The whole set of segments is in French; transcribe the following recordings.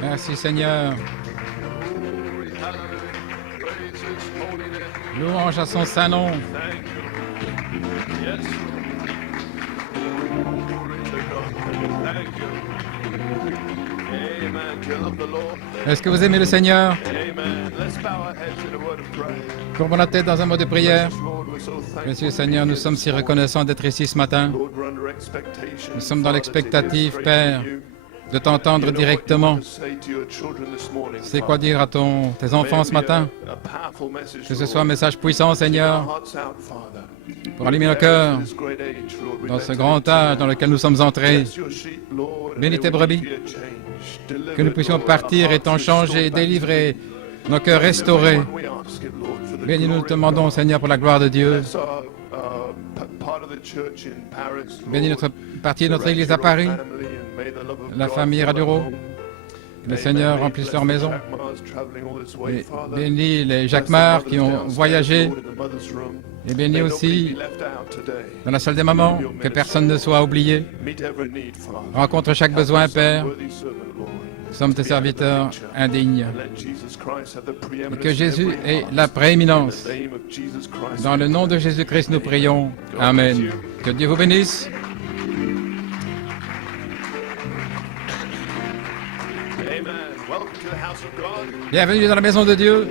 Merci Seigneur. Louange à son saint nom. Est-ce que vous aimez le Seigneur? Courbons la tête dans un mot de prière. Monsieur le Seigneur, nous sommes si reconnaissants d'être ici ce matin. Nous sommes dans l'expectative, Père, de t'entendre directement. C'est quoi dire à tes enfants ce matin? Que ce soit un message puissant, Seigneur, pour allumer nos cœurs dans ce grand âge dans lequel nous sommes entrés. Bénis tes brebis, que nous puissions partir étant changés, délivrés, nos cœurs restaurés. Bénis, nous te demandons, Seigneur, pour la gloire de Dieu. Bénis notre partie de notre Église à Paris, la famille Raduro. Le Seigneur remplisse leur maison. Et bénis les Jacquemart qui ont voyagé. Et bénis aussi dans la salle des mamans, que personne ne soit oublié. Rencontre chaque besoin, Père. Nous sommes tes serviteurs indignes. Et que Jésus ait la prééminence. Dans le nom de Jésus-Christ, nous prions. Amen. Que Dieu vous bénisse. Bienvenue dans la maison de Dieu.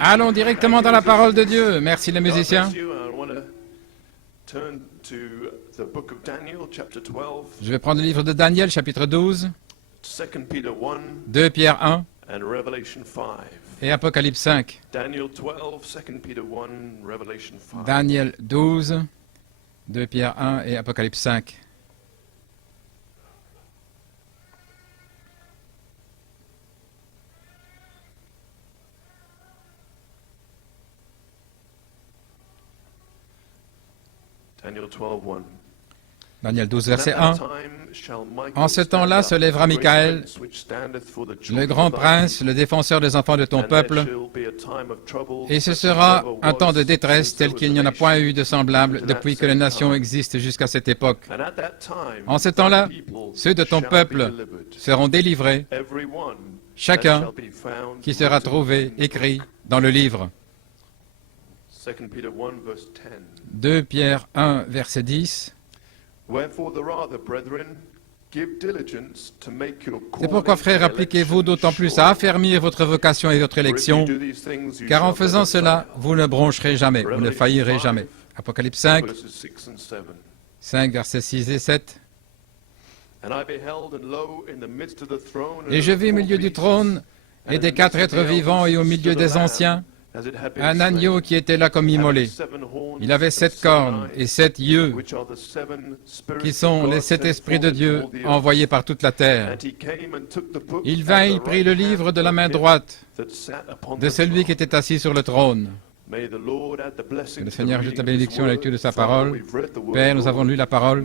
Allons directement dans la parole de Dieu. Merci les musiciens. Je vais prendre le livre de Daniel, chapitre 12, 2 Pierre 1 et Apocalypse 5. Daniel 12, 2 Pierre 1 et Apocalypse 5. Daniel 12, verset 1. En ce temps-là se lèvera Michaël, le grand prince, le défenseur des enfants de ton peuple, et ce sera un temps de détresse tel qu'il n'y en a point eu de semblable depuis que les nations existent jusqu'à cette époque. En ce temps-là, ceux de ton peuple seront délivrés, chacun qui sera trouvé écrit dans le livre. 2 Pierre 1, verset 10. C'est pourquoi, frères, appliquez-vous d'autant plus à affermir votre vocation et votre élection, car en faisant cela, vous ne broncherez jamais, vous ne faillirez jamais. Apocalypse 5, 5, versets 6 et 7. Et je vis au milieu du trône et des 4 êtres vivants et au milieu des anciens, un agneau qui était là comme immolé. Il avait 7 cornes et 7 yeux, qui sont les 7 esprits de Dieu envoyés par toute la terre. Il vint et il prit le livre de la main droite de celui qui était assis sur le trône. Que le Seigneur ajoute la bénédiction à la lecture de sa parole. Père, nous avons lu la parole,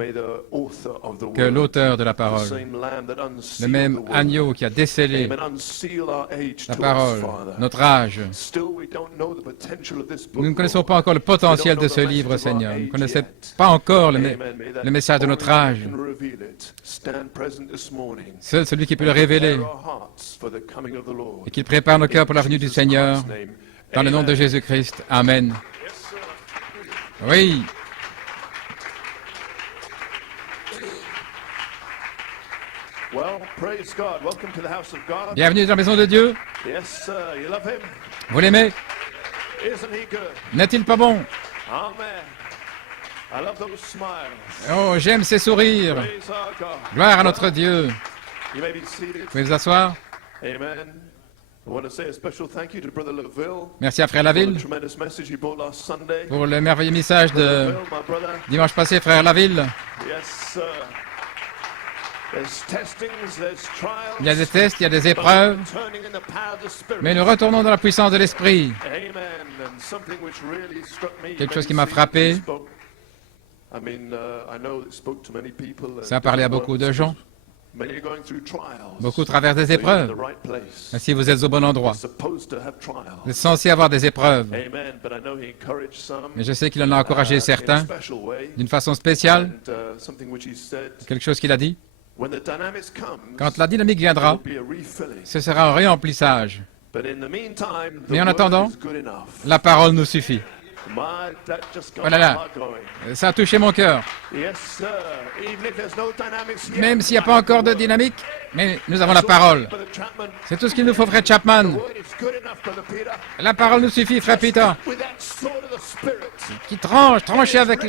que l'auteur de la parole, le même agneau qui a décellé la parole, notre âge. Nous ne connaissons pas encore le potentiel de ce livre, Seigneur. Nous ne connaissons pas encore le message de notre âge. Seul celui qui peut le révéler et qu'il prépare nos cœurs pour la venue du Seigneur. Dans le nom de Jésus-Christ. Amen. Oui. Bienvenue dans la maison de Dieu. Vous l'aimez? N'est-il pas bon? Oh, j'aime ces sourires. Gloire à notre Dieu. Vous pouvez vous asseoir? Merci à Frère Laville pour le merveilleux message de dimanche passé, Frère Laville. Il y a des tests, il y a des épreuves, mais nous retournons dans la puissance de l'Esprit. Quelque chose qui m'a frappé, ça a parlé à beaucoup de gens. Beaucoup traversent des épreuves. Mais si vous êtes au bon endroit, vous êtes censé avoir des épreuves. Mais je sais qu'il en a encouragé certains d'une façon spéciale. Quelque chose qu'il a dit. Quand la dynamique viendra, ce sera un réemplissage. Mais en attendant, la parole nous suffit. Oh là là, ça a touché mon cœur. Même s'il n'y a pas encore de dynamique, mais nous avons la parole. C'est tout ce qu'il nous faut, Frère Chapman. La parole nous suffit, Frère Peter. Qui tranchez avec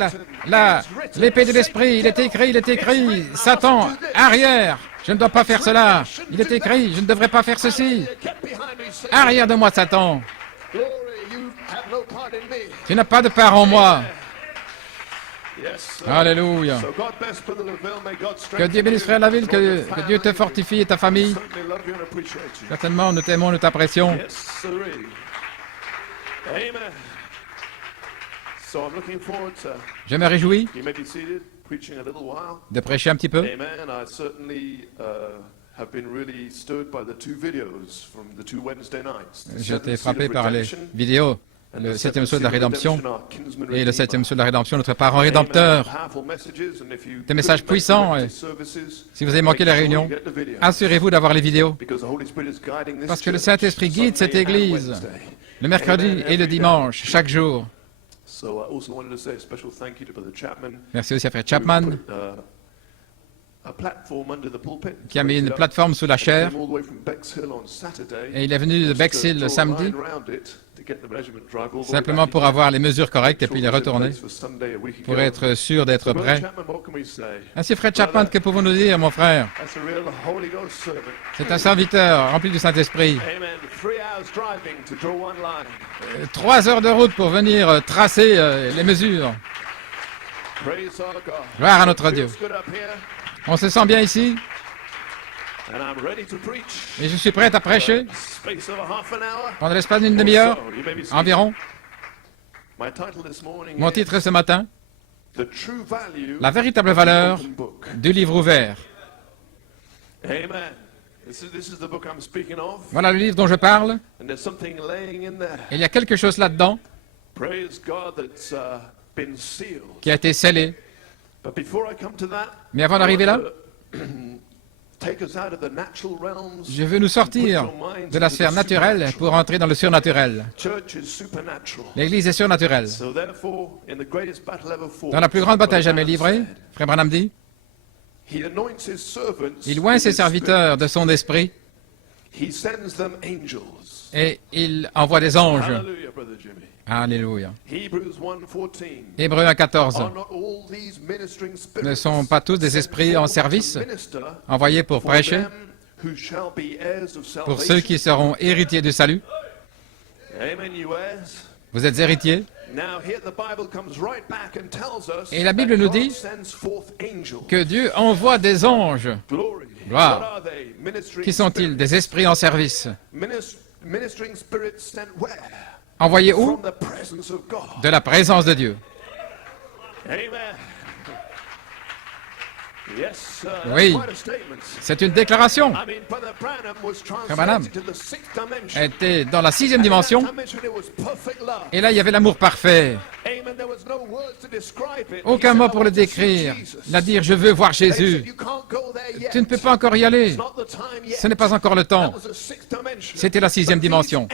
l'épée de l'esprit. Il est écrit, Satan, arrière. Je ne dois pas faire cela. Il est écrit, je ne devrais pas faire ceci. Arrière de moi, Satan. Tu n'as pas de part en moi. Alléluia. Que Dieu bénisse Frère Laville, que Dieu te fortifie et ta famille. Certainement, nous t'aimons, nous t'apprécions. Je me réjouis de prêcher un petit peu. J'ai été frappé par les vidéos, le 7e saut de la rédemption et le 7e saut de la rédemption, notre parent rédempteur. Des messages puissants. Si vous avez manqué la réunion, assurez-vous d'avoir les vidéos. Parce que le Saint-Esprit guide cette Église le mercredi et le dimanche, chaque jour. Merci aussi à Frère Chapman, qui a mis une plateforme sous la chaire, et il est venu de Bexhill le samedi, simplement pour avoir les mesures correctes, et puis il est retourné, pour être sûr d'être prêt. Ainsi, Frère Chapman, que pouvons-nous dire, mon frère? C'est un serviteur rempli du Saint-Esprit. 3 heures de route pour venir tracer les mesures. Gloire à notre Dieu. On se sent bien ici. Et je suis prêt à prêcher pendant l'espace d'une demi-heure environ. Mon titre ce matin, la véritable valeur du livre ouvert. Voilà le livre dont je parle. Il y a quelque chose là-dedans qui a été scellé. Mais avant d'arriver là, je veux nous sortir de la sphère naturelle pour entrer dans le surnaturel. L'Église est surnaturelle. Dans la plus grande bataille jamais livrée, Frère Branham dit, il oint ses serviteurs de son esprit et il envoie des anges. Alléluia. Hébreux 1,14. Ne sont pas tous des esprits en service, envoyés pour prêcher, pour ceux qui seront héritiers du salut? Vous êtes héritiers? Et la Bible nous dit que Dieu envoie des anges. Gloire. Qui sont-ils? Des esprits en service. Envoyés où? De la présence de Dieu. Oui, c'est une déclaration. Frère Branham était dans la 6e dimension, et là il y avait l'amour parfait. Aucun mot pour le décrire. La dire, je veux voir Jésus. Tu ne peux pas encore y aller. Ce n'est pas encore le temps. C'était la 6e dimension.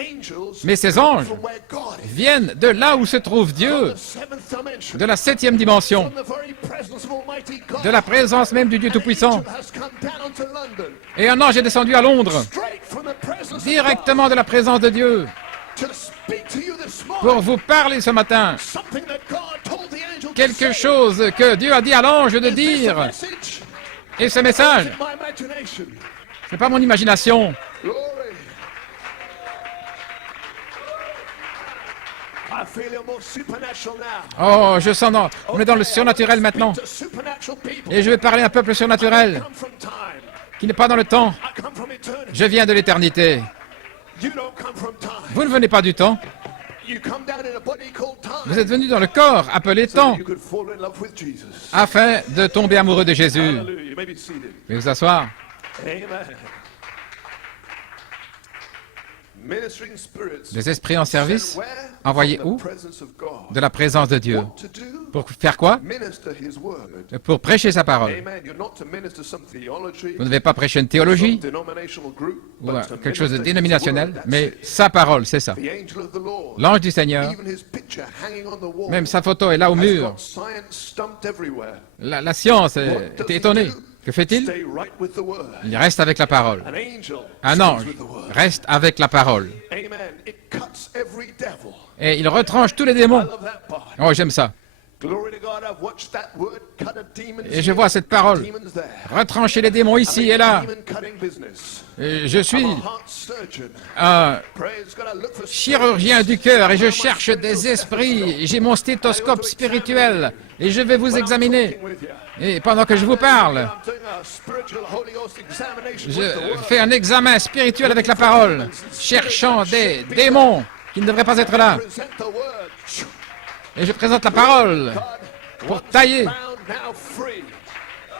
Mais ces anges viennent de là où se trouve Dieu, de la 7e dimension, de la présence même du Dieu Tout-Puissant. Et un ange est descendu à Londres, directement de la présence de Dieu, pour vous parler ce matin. Quelque chose que Dieu a dit à l'ange de dire. Et ce message, ce n'est pas mon imagination. Oh, je sens, on est dans le surnaturel maintenant. Et je vais parler à un peuple surnaturel qui n'est pas dans le temps. Je viens de l'éternité. Vous ne venez pas du temps. Vous êtes venu dans le corps appelé temps afin de tomber amoureux de Jésus. Veuillez vous asseoir. Des esprits en service, envoyés où? De la présence de Dieu. Pour faire quoi? Pour prêcher sa parole. Vous ne devez pas prêcher une théologie ou quelque chose de dénominationnel, mais sa parole, c'est ça. L'ange du Seigneur, même sa photo est là au mur. La science est étonnée. Que fait-il? Il reste avec la parole. Un ange reste avec la parole. Et il retranche tous les démons. Oh, j'aime ça. Et je vois cette parole. Retrancher les démons ici et là. Et je suis un chirurgien du cœur et je cherche des esprits. J'ai mon stéthoscope spirituel et je vais vous examiner. Et pendant que je vous parle, je fais un examen spirituel avec la parole, cherchant des démons qui ne devraient pas être là. Et je présente la parole pour tailler.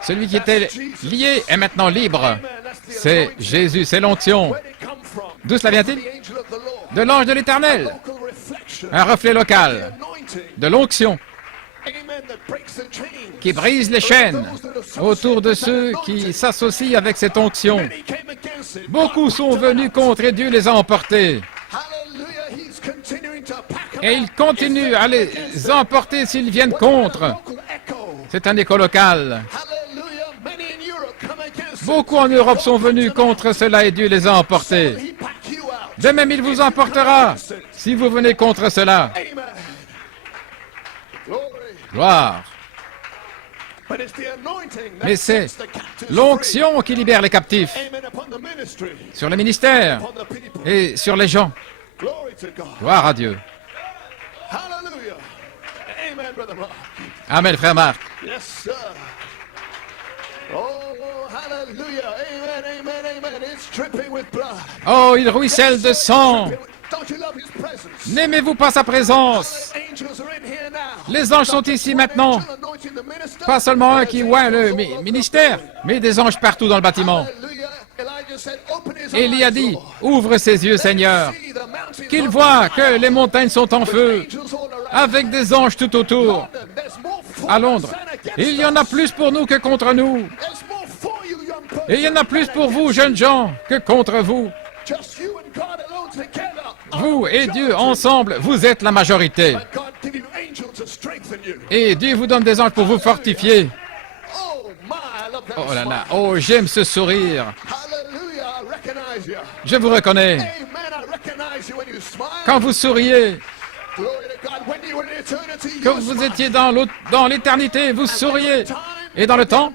Celui qui était lié est maintenant libre. C'est Jésus, c'est l'onction. D'où cela vient-il? De l'ange de l'Éternel. Un reflet local de l'onction qui brise les chaînes autour de ceux qui s'associent avec cette onction. Beaucoup sont venus contre et Dieu les a emportés. Et il continue à les emporter s'ils viennent contre. C'est un écho local. Beaucoup en Europe sont venus contre cela et Dieu les a emportés. De même, il vous emportera si vous venez contre cela. Gloire. Mais c'est l'onction qui libère les captifs sur le ministère et sur les gens. Gloire à Dieu. Amen, frère Marc. Oh, il ruisselle de sang. N'aimez-vous pas sa présence? Les anges sont ici maintenant. Pas seulement un qui oint le ministère, mais des anges partout dans le bâtiment. Élie a dit, ouvre ses yeux, Seigneur, qu'il voit que les montagnes sont en feu, avec des anges tout autour. À Londres, il y en a plus pour nous que contre nous. Et il y en a plus pour vous, jeunes gens, que contre vous. Vous et Dieu, ensemble, vous êtes la majorité. Et Dieu vous donne des anges pour vous fortifier. Oh là là, oh, j'aime ce sourire. Je vous reconnais. Quand vous souriez, quand vous étiez dans l'éternité, vous souriez. Et dans le temps,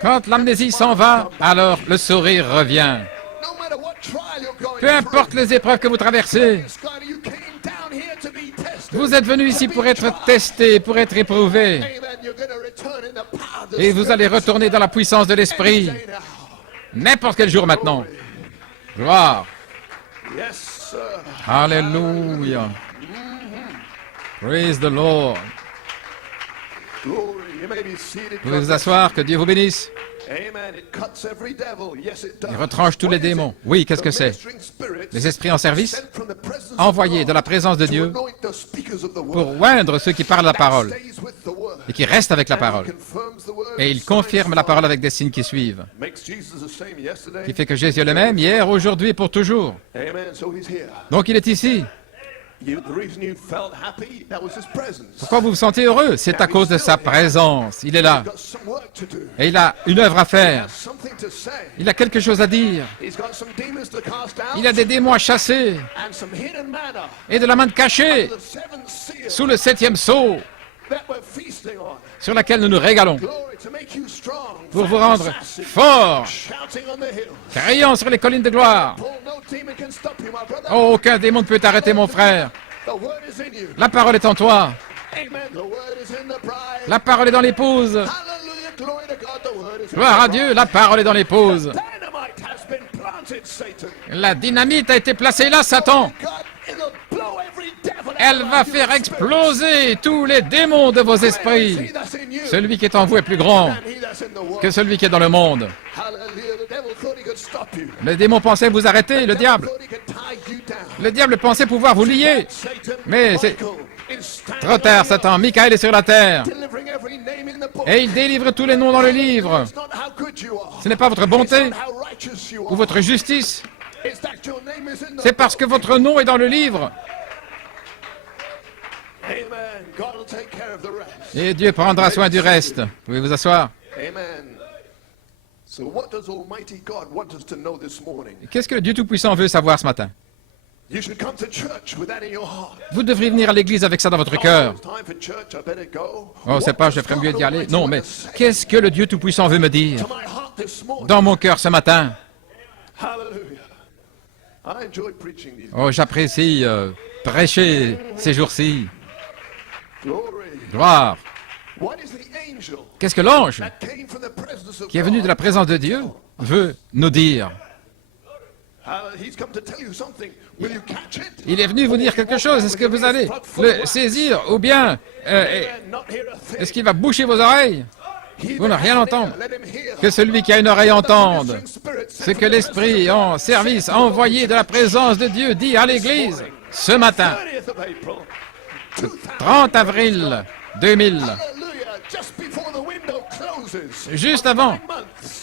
quand l'amnésie s'en va, alors le sourire revient. Peu importe les épreuves que vous traversez, vous êtes venu ici pour être testé, pour être éprouvé. Et vous allez retourner dans la puissance de l'Esprit. N'importe quel jour maintenant. Gloire. Alléluia. Praise the Lord. Vous pouvez vous asseoir, que Dieu vous bénisse. Il retranche tous les démons. Oui, qu'est-ce que c'est? Les esprits en service, envoyés de la présence de Dieu pour oindre ceux qui parlent la parole et qui restent avec la parole. Et il confirme la parole avec des signes qui suivent. Qui fait que Jésus est le même hier, aujourd'hui et pour toujours. Donc il est ici. Pourquoi vous vous sentez heureux? C'est à cause de sa présence. Il est là. Et il a une œuvre à faire. Il a quelque chose à dire. Il a des démons à chasser. Et de la main cachée sous le 7e sceau sur laquelle nous nous régalons pour vous rendre fort, criant sur les collines de gloire. Oh, aucun démon ne peut arrêter mon frère. La parole est en toi. La parole est dans l'épouse. Gloire à Dieu, la parole est dans l'épouse. La dynamite a été placée là, Satan. Elle va faire exploser tous les démons de vos esprits. Celui qui est en vous est plus grand que celui qui est dans le monde. Le démon pensait vous arrêter, le diable. Le diable pensait pouvoir vous lier. Mais c'est trop tard, Satan. Michael est sur la terre. Et il délivre tous les noms dans le livre. Ce n'est pas votre bonté ou votre justice. C'est parce que votre nom est dans le livre. Et Dieu prendra soin du reste. Vous pouvez vous asseoir. Qu'est-ce que le Dieu Tout-Puissant veut savoir ce matin? Vous devriez venir à l'église avec ça dans votre cœur. Oh, c'est pas, je ferais mieux d'y aller. Non, mais qu'est-ce que le Dieu Tout-Puissant veut me dire dans mon cœur ce matin? Oh, j'apprécie prêcher ces jours-ci. Gloire. Qu'est-ce que l'ange qui est venu de la présence de Dieu veut nous dire? Il est venu vous dire quelque chose. Est-ce que vous allez le saisir ou bien est-ce qu'il va boucher vos oreilles? Vous n'allez rien entendre. Que celui qui a une oreille entende ce que l'Esprit en service envoyé de la présence de Dieu dit à l'Église ce matin. 30 avril 2000. Juste avant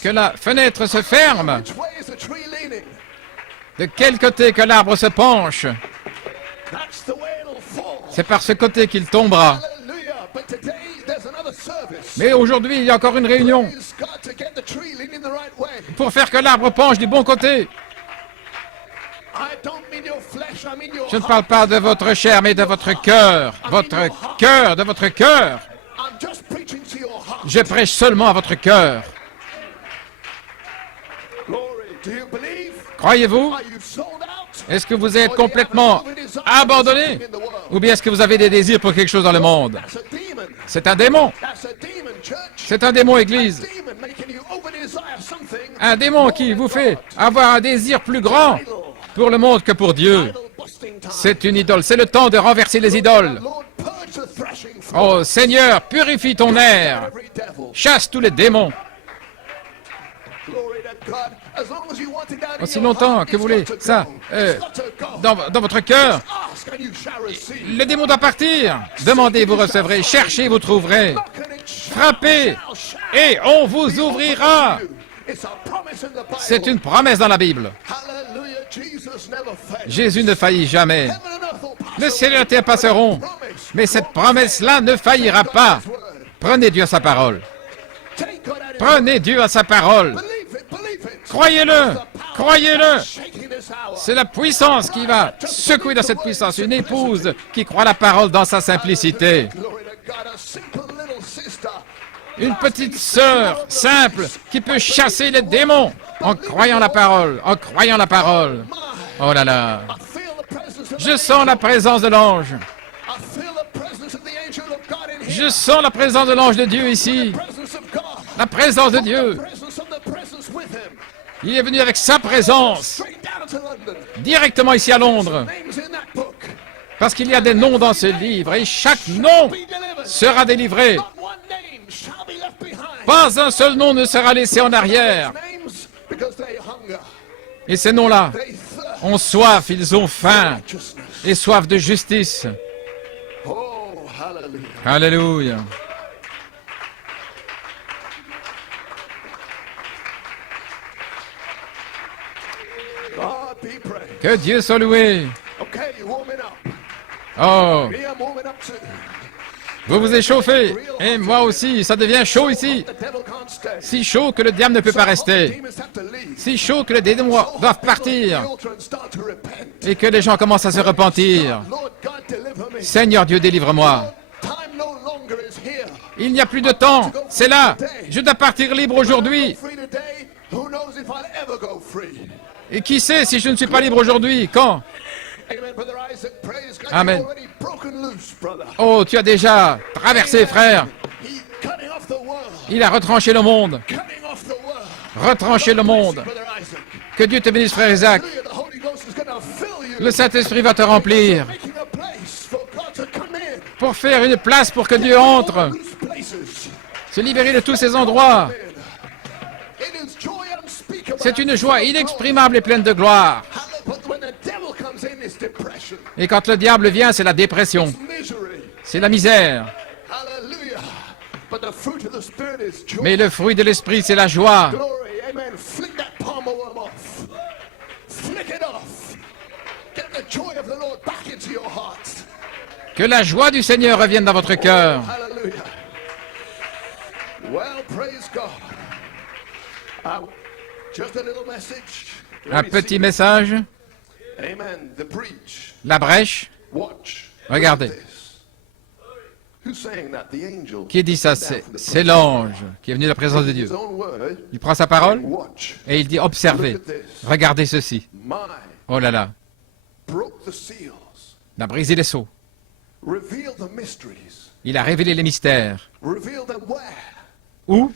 que la fenêtre se ferme, de quel côté que l'arbre se penche, c'est par ce côté qu'il tombera. Mais aujourd'hui, il y a encore une réunion pour faire que l'arbre penche du bon côté. Je ne parle pas de votre chair, mais de votre cœur. Votre cœur, de votre cœur. Je prêche seulement à votre cœur. Croyez-vous? Est-ce que vous êtes complètement abandonné? Ou bien est-ce que vous avez des désirs pour quelque chose dans le monde? C'est un démon. C'est un démon, Église. Un démon qui vous fait avoir un désir plus grand pour le monde que pour Dieu. C'est une idole. C'est le temps de renverser les idoles. Oh Seigneur, purifie ton air. Chasse tous les démons. Aussi longtemps que vous voulez ça dans votre cœur, le démon doit partir. Demandez, vous recevrez. Cherchez, vous trouverez. Frappez et on vous ouvrira. C'est une promesse dans la Bible. Jésus ne faillit jamais. Le ciel et la terre passeront, mais cette promesse-là ne faillira pas. Prenez Dieu à sa parole. Prenez Dieu à sa parole. Croyez-le, croyez-le. C'est la puissance qui va secouer dans cette puissance. Une épouse qui croit la parole dans sa simplicité. Une petite sœur simple qui peut chasser les démons en croyant la parole, en croyant la parole. Oh là là. Je sens la présence de l'ange. Je sens la présence de l'ange de Dieu ici. La présence de Dieu. Il est venu avec sa présence directement ici à Londres. Parce qu'il y a des noms dans ce livre et chaque nom sera délivré. Pas un seul nom ne sera laissé en arrière. Et ces noms-là ont soif, ils ont faim et soif de justice. Alléluia. Que Dieu soit loué. Oh, vous vous échauffez, et moi aussi, ça devient chaud ici. Si chaud que le diable ne peut pas rester. Si chaud que les démons doivent partir. Et que les gens commencent à se repentir. Seigneur Dieu, délivre-moi. Il n'y a plus de temps, c'est là. Je dois partir libre aujourd'hui. Et qui sait si je ne suis pas libre aujourd'hui? Quand? Amen. Oh, tu as déjà traversé, frère. Il a retranché le monde. Retranché le monde. Que Dieu te bénisse, frère Isaac. Le Saint-Esprit va te remplir pour faire une place pour que Dieu entre. Se libérer de tous ces endroits. C'est une joie inexprimable et pleine de gloire. Et quand le diable vient, c'est la dépression. C'est la misère. Mais le fruit de l'esprit, c'est la joie. Que la joie du Seigneur revienne dans votre cœur. Un petit message. La brèche. Regardez. Qui dit ça? C'est l'ange qui est venu de la présence de Dieu. Il prend sa parole et il dit, observez, regardez ceci. Oh là là. Il a brisé les sceaux. Il a révélé les mystères. Où?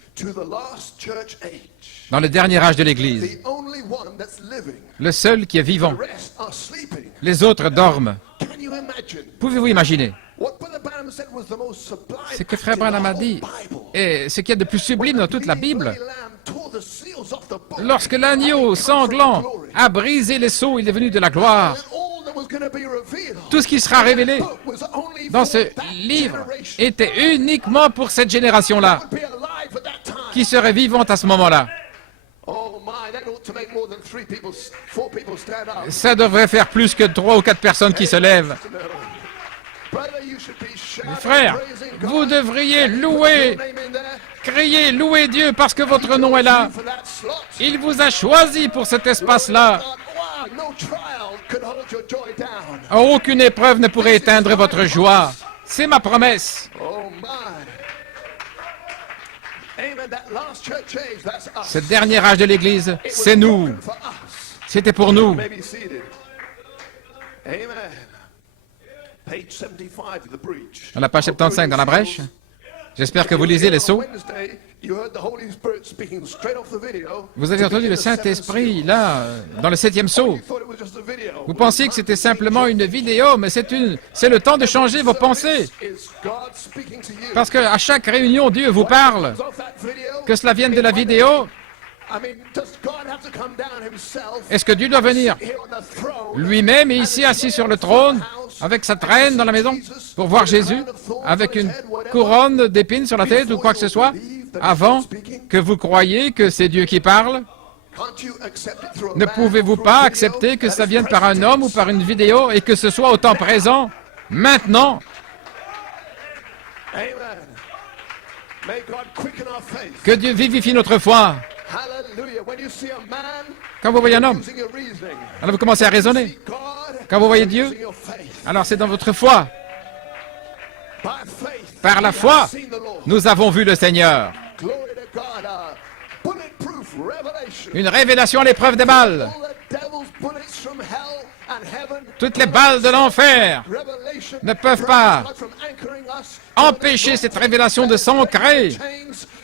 Dans le dernier âge de l'Église. Le seul qui est vivant. Les autres dorment. Pouvez-vous imaginer? Ce que Frère Branham a dit, et ce qu'il y a de plus sublime dans toute la Bible, lorsque l'agneau sanglant a brisé les sceaux, il est venu de la gloire. Tout ce qui sera révélé dans ce livre était uniquement pour cette génération-là, qui serait vivante à ce moment-là. Ça devrait faire plus que 3 ou 4 personnes qui se lèvent. Frère, vous devriez louer, crier, louer Dieu parce que votre nom est là. Il vous a choisi pour cet espace-là. Aucune épreuve ne pourrait éteindre votre joie. C'est ma promesse. Ce dernier âge de l'Église, c'est nous. C'était pour nous. À la page 75 dans la brèche. J'espère que vous lisez les sceaux. Vous avez entendu le Saint-Esprit, là, dans le 7e sceau. Vous pensiez que c'était simplement une vidéo, mais c'est le temps de changer vos pensées. Parce qu'à chaque réunion, Dieu vous parle. Que cela vienne de la vidéo. Est-ce que Dieu doit venir lui-même ici assis sur le trône, avec sa traîne dans la maison, pour voir Jésus, avec une couronne d'épines sur la tête ou quoi que ce soit, avant que vous croyiez que c'est Dieu qui parle? Ne pouvez-vous pas accepter que ça vienne par un homme ou par une vidéo et que ce soit au temps présent, maintenant? Que Dieu vivifie notre foi. Quand vous voyez un homme, alors vous commencez à raisonner. Quand vous voyez Dieu, alors c'est dans votre foi. Par la foi, nous avons vu le Seigneur. Une révélation à l'épreuve des balles. Toutes les balles de l'enfer ne peuvent pas empêcher cette révélation de s'ancrer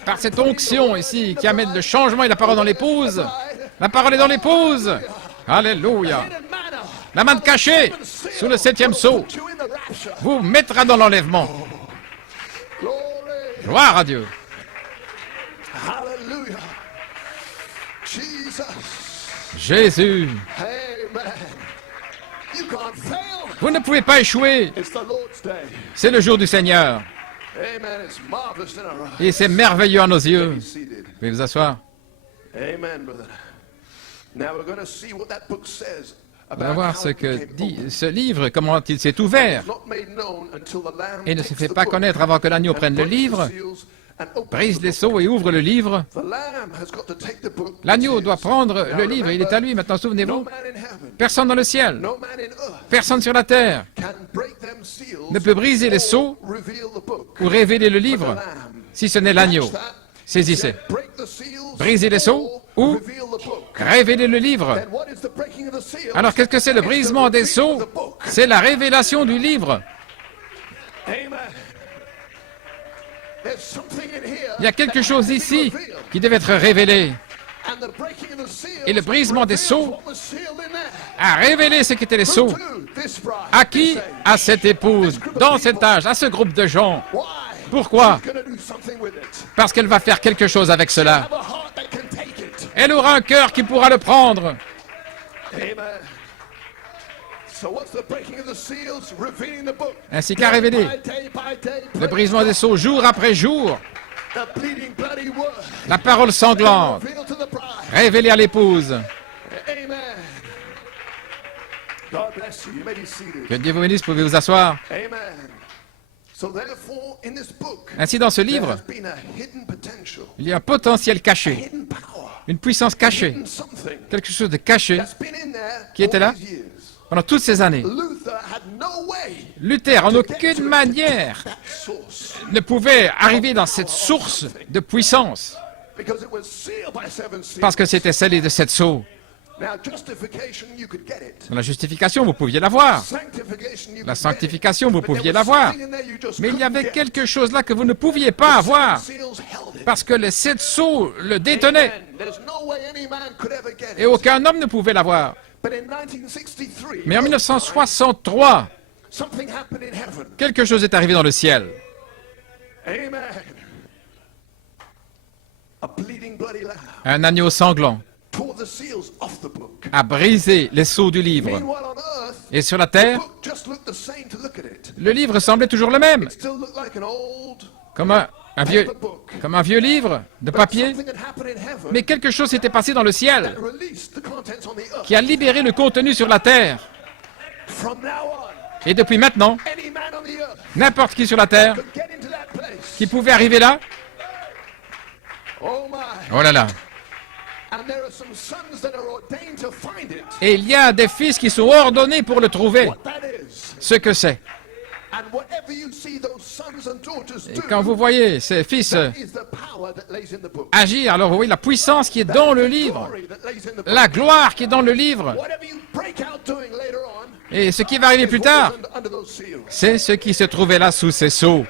par cette onction ici qui amène le changement et la parole dans l'épouse. La parole est dans l'épouse. Alléluia. La manne cachée sous le 7e sceau vous mettra dans l'enlèvement. Gloire à Dieu. Jésus. Vous ne pouvez pas échouer. C'est le jour du Seigneur. Et c'est merveilleux à nos yeux. Vous pouvez vous asseoir. On va voir ce que dit ce livre, comment il s'est ouvert et ne se fait pas connaître avant que l'agneau prenne le livre, brise les sceaux et ouvre le livre. L'agneau doit prendre le livre, il est à lui. Maintenant, souvenez-vous, personne dans le ciel, personne sur la terre ne peut briser les sceaux ou révéler le livre si ce n'est l'agneau. Saisissez. Brisez les sceaux ou révéler le livre. Alors qu'est-ce que c'est le brisement des sceaux? C'est la révélation du livre. Il y a quelque chose ici qui devait être révélé. Et le brisement des sceaux a révélé ce qu'étaient les sceaux. À qui? À cette épouse, dans cet âge, à ce groupe de gens. Pourquoi? Parce qu'elle va faire quelque chose avec cela. Elle aura un cœur qui pourra le prendre. Ainsi qu'a révélé le brisement des sceaux jour après jour. La parole sanglante révélée à l'épouse. Que Dieu vous bénisse, pouvez vous asseoir. Ainsi, dans ce livre, il y a un potentiel caché, une puissance cachée, quelque chose de caché qui était là pendant toutes ces années. Luther, en aucune manière, ne pouvait arriver dans cette source de puissance, parce que c'était scellé de sept sceaux. La justification, vous pouviez l'avoir. La sanctification, vous pouviez l'avoir. Mais il y avait quelque chose là que vous ne pouviez pas avoir, parce que les sept sceaux le détenaient. Et aucun homme ne pouvait l'avoir. Mais en 1963, quelque chose est arrivé dans le ciel. Un agneau sanglant a brisé les sceaux du livre. Et sur la terre, le livre semblait toujours le même, comme un vieux livre de papier. Mais quelque chose s'était passé dans le ciel qui a libéré le contenu sur la terre. Et depuis maintenant, n'importe qui sur la terre qui pouvait arriver là, oh là là. Et il y a des fils qui sont ordonnés pour le trouver, ce que c'est. Et quand vous voyez ces fils agir, alors vous voyez la puissance qui est dans le livre, la gloire qui est dans le livre. Et ce qui va arriver plus tard, c'est ce qui se trouvait là sous ces sceaux.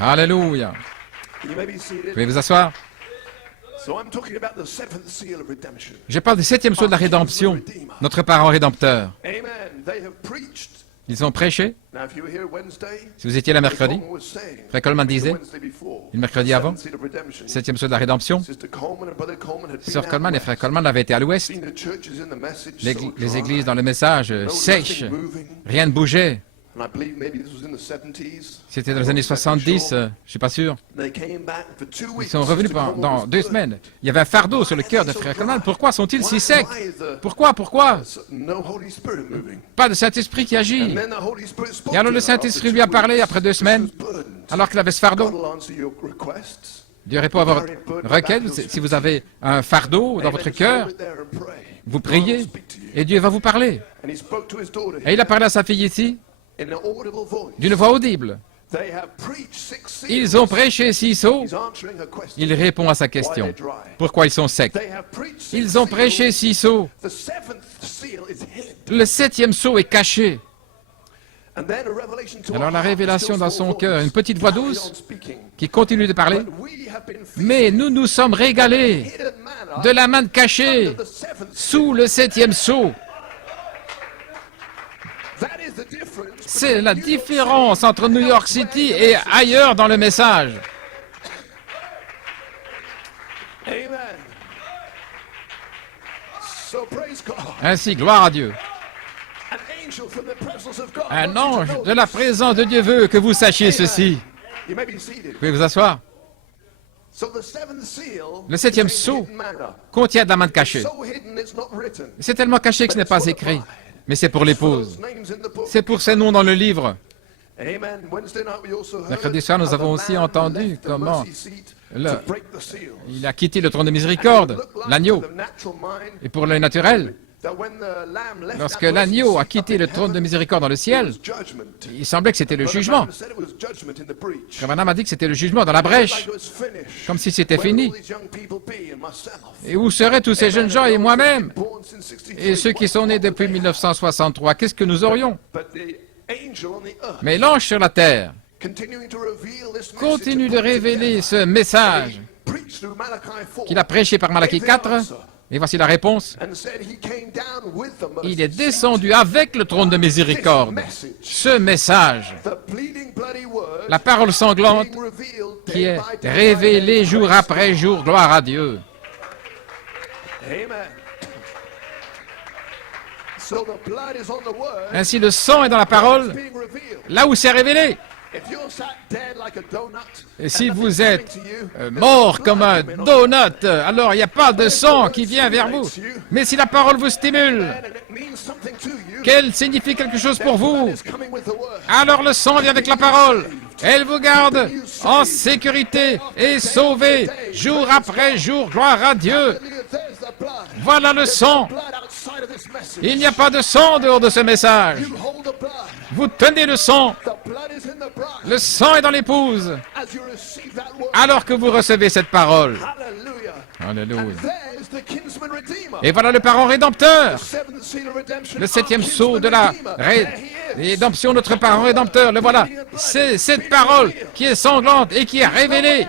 Alléluia. Vous pouvez vous asseoir. Je parle du septième sceau de la rédemption, notre parent rédempteur. Ils ont prêché. Si vous étiez là mercredi, Frère Coleman disait, le mercredi avant, septième sceau de la rédemption, Sœur Coleman et Frère Coleman avaient été à l'ouest. Les églises dans le message sèches, rien ne bougeait. C'était dans les années 70, je ne suis pas sûr. Ils sont revenus pendant 2 semaines. Il y avait un fardeau sur le cœur de Frère Coleman. Pourquoi sont-ils si secs? Pourquoi? Pas de Saint-Esprit qui agit. Et alors le Saint-Esprit lui a parlé après 2 semaines, alors qu'il avait ce fardeau. Dieu répond à votre requête. Si vous avez un fardeau dans votre cœur, vous priez et Dieu va vous parler. Et il a parlé à sa fille ici, d'une voix audible. Ils ont prêché 6 sceaux. Il répond à sa question. Pourquoi ils sont secs? Ils ont prêché 6 sceaux. Le 7e sceau est caché. Alors la révélation dans son cœur, une petite voix douce qui continue de parler. Mais nous nous sommes régalés de la manne cachée sous le 7e sceau. C'est la différence entre New York City et ailleurs dans le message. Ainsi, gloire à Dieu. Un ange de la présence de Dieu veut que vous sachiez ceci. Vous pouvez vous asseoir. Le 7e sceau contient de la manne cachée. C'est tellement caché que ce n'est pas écrit. Mais c'est pour l'épouse. C'est pour ses noms dans le livre. Mercredi soir, nous avons aussi entendu comment il a quitté le trône de miséricorde, l'agneau. Et pour l'œil naturel, Lorsque l'agneau a quitté le trône de miséricorde dans le ciel, il semblait que c'était le jugement. Frère Branham a dit que c'était le jugement dans la brèche, comme si c'était fini. Et où seraient tous ces jeunes gens et moi-même? Et ceux qui sont nés depuis 1963, qu'est-ce que nous aurions? Mais l'ange sur la terre continue de révéler ce message qu'il a prêché par Malachie 4. Et voici la réponse. Il est descendu avec le trône de miséricorde. Ce message, la parole sanglante qui est révélée jour après jour, gloire à Dieu. Ainsi, le sang est dans la parole, là où c'est révélé. Et si vous êtes mort comme un donut, alors il n'y a pas de sang qui vient vers vous. Mais si la parole vous stimule, qu'elle signifie quelque chose pour vous, alors le sang vient avec la parole. Elle vous garde en sécurité et sauvée, jour après jour, gloire à Dieu. Voilà le sang. Il n'y a pas de sang en dehors de ce message. Vous tenez le sang. Le sang est dans l'épouse. Alors que vous recevez cette parole. Alléluia. Et voilà le parent rédempteur. Le 7e sceau de la rédemption, notre parent rédempteur. Le voilà. C'est cette parole qui est sanglante et qui est révélée.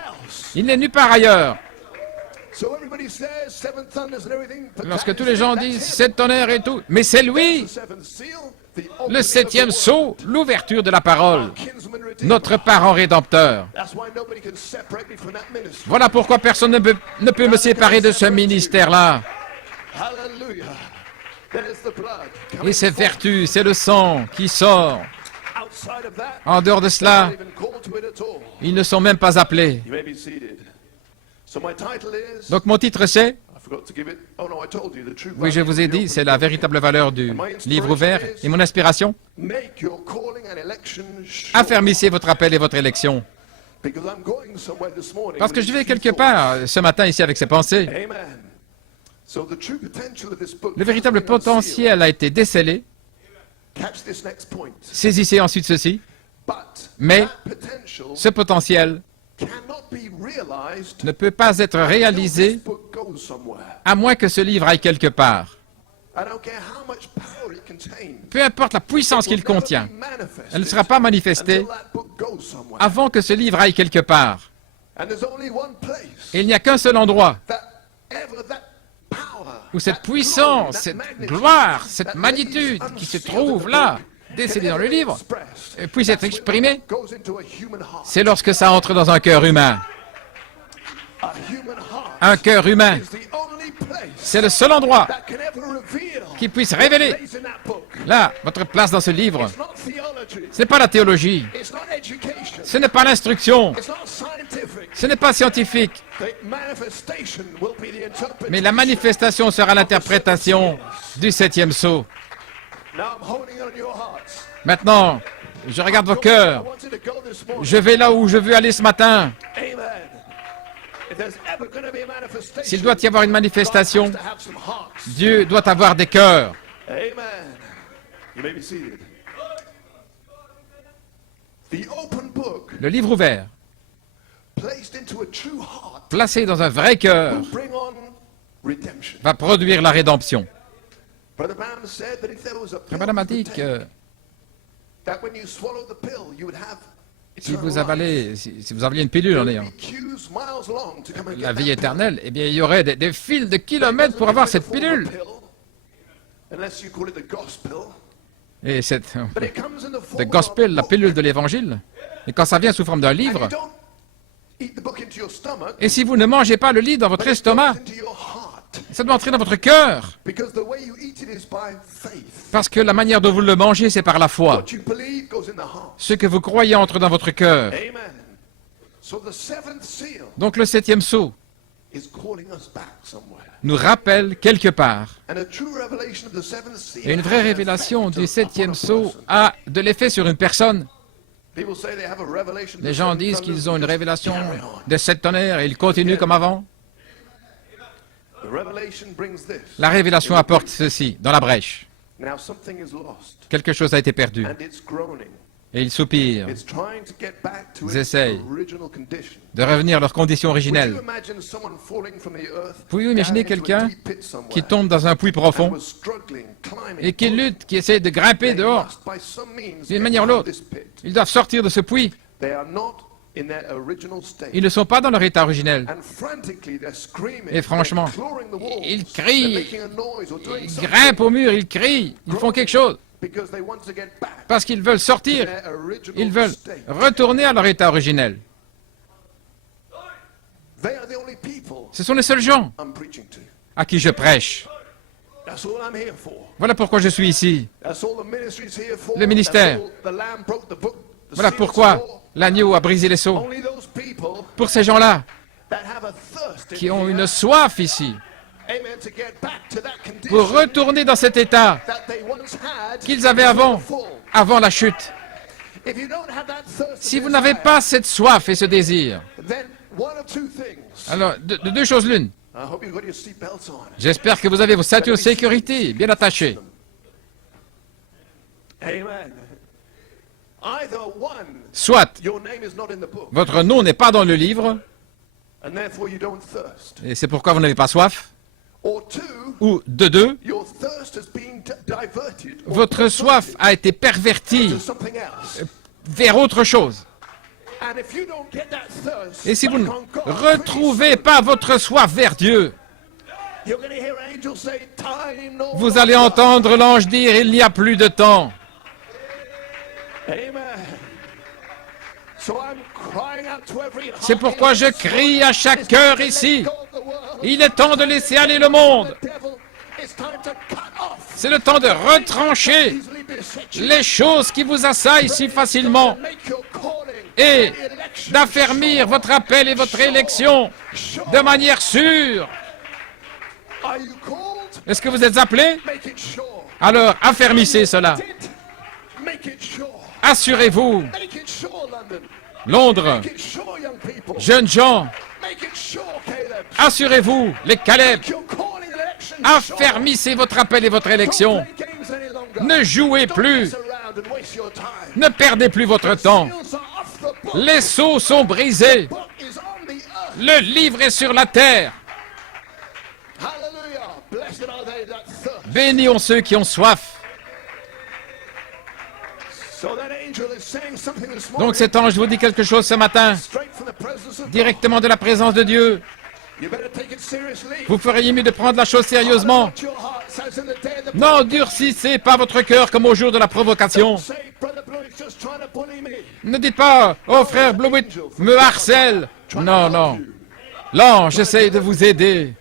Il n'est nulle part ailleurs. Lorsque tous les gens disent 7 tonnerres et tout, mais c'est lui, le 7e sceau, l'ouverture de la parole, notre parent rédempteur. Voilà pourquoi personne ne peut me séparer de ce ministère-là. Et ces vertus, c'est le sang qui sort. En dehors de cela, ils ne sont même pas appelés. Donc mon titre c'est, oui je vous ai dit, c'est la véritable valeur du livre ouvert. Et mon inspiration, affermissez votre appel et votre élection. Parce que je vais quelque part ce matin ici avec ces pensées. Le véritable potentiel a été décelé. Saisissez ensuite ceci. Mais ce potentiel ne peut pas être réalisé à moins que ce livre aille quelque part. Peu importe la puissance qu'il contient, elle ne sera pas manifestée avant que ce livre aille quelque part. Et il n'y a qu'un seul endroit où cette puissance, cette gloire, cette magnitude qui se trouve là, décédée dans le livre, puisse être exprimée, c'est lorsque ça entre dans un cœur humain. Un cœur humain, c'est le seul endroit qui puisse révéler, là, votre place dans ce livre. Ce n'est pas la théologie, ce n'est pas l'instruction, ce n'est pas scientifique, mais la manifestation sera l'interprétation du 7e sceau. Maintenant, je regarde vos cœurs. Je vais là où je veux aller ce matin. S'il doit y avoir une manifestation, Dieu doit avoir des cœurs. Le livre ouvert, placé dans un vrai cœur, va produire la rédemption. Frère Branham a dit que si vous avaliez une pilule en ayant la vie éternelle, eh bien, il y aurait des fils de kilomètres pour avoir cette pilule. Et c'est le gospel, la pilule de l'évangile. Et quand ça vient sous forme d'un livre, et si vous ne mangez pas le livre dans votre estomac, ça doit entrer dans votre cœur. Parce que la manière dont vous le mangez, c'est par la foi. Ce que vous croyez entre dans votre cœur. Donc le 7e sceau nous rappelle quelque part. Et une vraie révélation du 7e sceau a de l'effet sur une personne. Les gens disent qu'ils ont une révélation de 7 tonnerres et ils continuent comme avant. La révélation apporte ceci, dans la brèche. Quelque chose a été perdu. Et ils soupirent. Ils essayent de revenir à leur condition originelle. Pouvez-vous imaginer quelqu'un qui tombe dans un puits profond et qui lutte, qui essaie de grimper dehors d'une manière ou l'autre? Ils doivent sortir de ce puits. Ils ne sont pas dans leur état originel. Et franchement, ils crient, ils grimpent au mur, ils crient, ils font quelque chose. Parce qu'ils veulent sortir, ils veulent retourner à leur état originel. Ce sont les seuls gens à qui je prêche. Voilà pourquoi je suis ici. Le ministère. Voilà pourquoi l'agneau a brisé les seaux. Pour ces gens-là, qui ont une soif ici, pour retourner dans cet état qu'ils avaient avant la chute. Si vous n'avez pas cette soif et ce désir, alors de deux choses l'une. J'espère que vous avez vos ceintures de sécurité bien attachées. Soit votre nom n'est pas dans le livre, et c'est pourquoi vous n'avez pas soif, ou de deux, votre soif a été pervertie vers autre chose. Et si vous ne retrouvez pas votre soif vers Dieu, vous allez entendre l'ange dire « Il n'y a plus de temps ». C'est pourquoi je crie à chaque cœur ici. Il est temps de laisser aller le monde. C'est le temps de retrancher les choses qui vous assaillent si facilement et d'affermir votre appel et votre élection de manière sûre. Est-ce que vous êtes appelés? Alors, affermissez cela. Assurez-vous. Londres, jeunes gens, assurez-vous, les Caleb, affermissez votre appel et votre élection. Ne jouez plus. Ne perdez plus votre temps. Les sceaux sont brisés. Le livre est sur la terre. Bénis ceux qui ont soif. Donc cet ange vous dit quelque chose ce matin, directement de la présence de Dieu. Vous feriez mieux de prendre la chose sérieusement. N'endurcissez pas votre cœur comme au jour de la provocation. Ne dites pas, oh frère Blewett me harcèle. Non, non. L'ange essaye de vous aider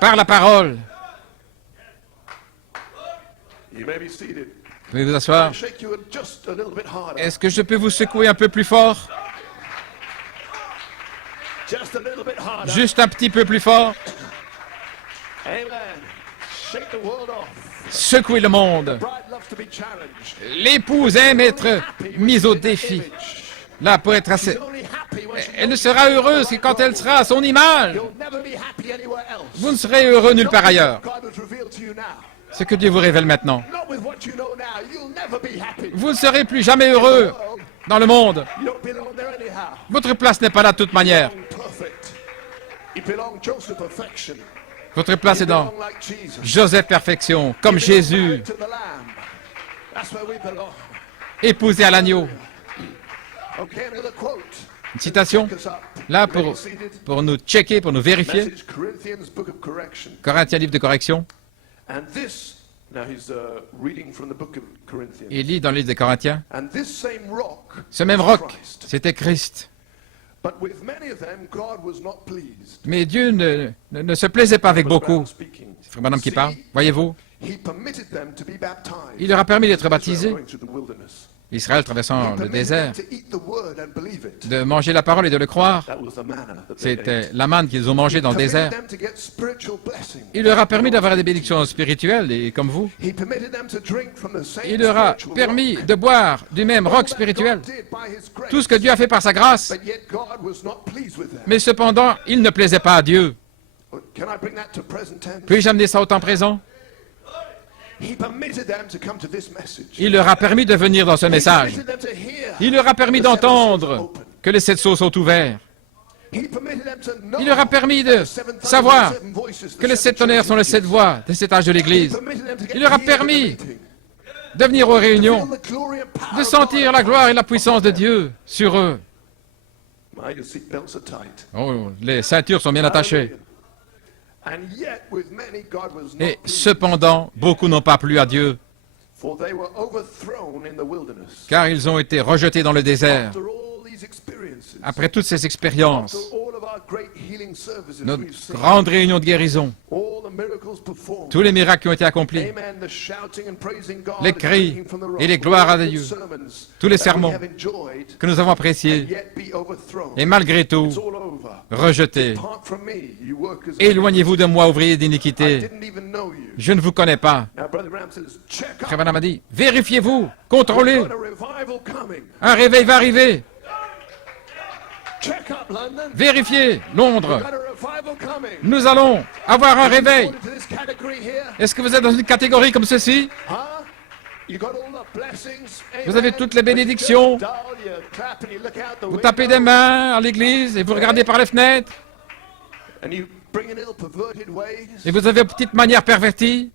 par la parole. Vous pouvez vous asseoir. Est-ce que je peux vous secouer un peu plus fort? Juste un petit peu plus fort. Secouez le monde. L'épouse aime être mise au défi. Là, pour être assez... Elle ne sera heureuse que quand elle sera à son image. Vous ne serez heureux nulle part ailleurs. Ce que Dieu vous révèle maintenant. Vous ne serez plus jamais heureux dans le monde. Votre place n'est pas là de toute manière. Votre place est dans Joseph Perfection, comme Jésus. Épousé à l'agneau. Une citation, là, pour nous checker, pour nous vérifier. Corinthiens, livre de correction. Il lit dans le livre des Corinthiens. Ce même roc, c'était Christ. Mais Dieu ne se plaisait pas avec beaucoup. C'est Frère Branham qui parle. Voyez-vous, il leur a permis d'être baptisés. Israël traversant le désert, de manger la parole et de le croire. C'était la manne qu'ils ont mangée dans le désert. Il leur a permis d'avoir des bénédictions spirituelles, et comme vous. Il leur a permis de boire du même roc spirituel. Tout ce que Dieu a fait par sa grâce. Mais cependant, il ne plaisait pas à Dieu. Puis-je amener ça au temps présent? Il leur a permis de venir dans ce message. Il leur a permis d'entendre que les 7 sceaux sont ouverts. Il leur a permis de savoir que les 7 tonnerres sont les 7 voix des 7 âges de l'Église. Il leur a permis de venir aux réunions, de sentir la gloire et la puissance de Dieu sur eux. Oh, les ceintures sont bien attachées. Et cependant, beaucoup n'ont pas plu à Dieu, car ils ont été rejetés dans le désert. Après toutes ces expériences, notre grande réunion de guérison, tous les miracles qui ont été accomplis, les cris et les gloires à Dieu, tous les sermons que nous avons appréciés, et malgré tout, rejetés. Éloignez-vous de moi, ouvriers d'iniquité. Je ne vous connais pas. Frère Branham a dit, vérifiez-vous, contrôlez. Un réveil va arriver. Vérifiez, Londres. Nous allons avoir un réveil. Est-ce que vous êtes dans une catégorie comme ceci? Vous avez toutes les bénédictions. Vous tapez des mains à l'église et vous regardez par les fenêtres. Et vous avez une petite manière pervertie.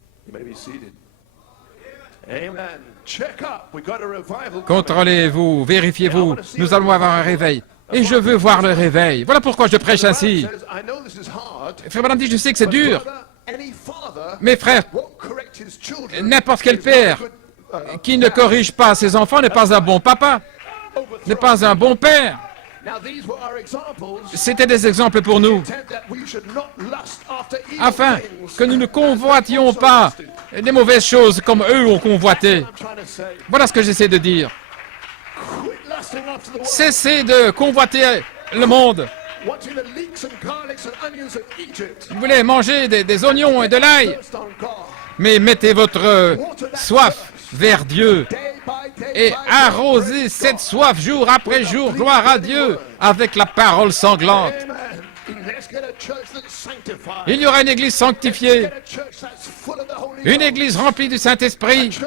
Contrôlez-vous, vérifiez-vous. Nous allons avoir un réveil. Et je veux voir le réveil. Voilà pourquoi je prêche ainsi. Frère Branham dit, je sais que c'est dur. Mais frère, n'importe quel père qui ne corrige pas ses enfants n'est pas un bon papa, n'est pas un bon père. C'était des exemples pour nous, afin que nous ne convoitions pas des mauvaises choses comme eux ont convoité. Voilà ce que j'essaie de dire. Cessez de convoiter le monde. Vous voulez manger des oignons et de l'ail, mais mettez votre soif vers Dieu et arrosez cette soif jour après jour, gloire à Dieu, avec la parole sanglante. Il y aura une église sanctifiée, une église remplie du Saint-Esprit,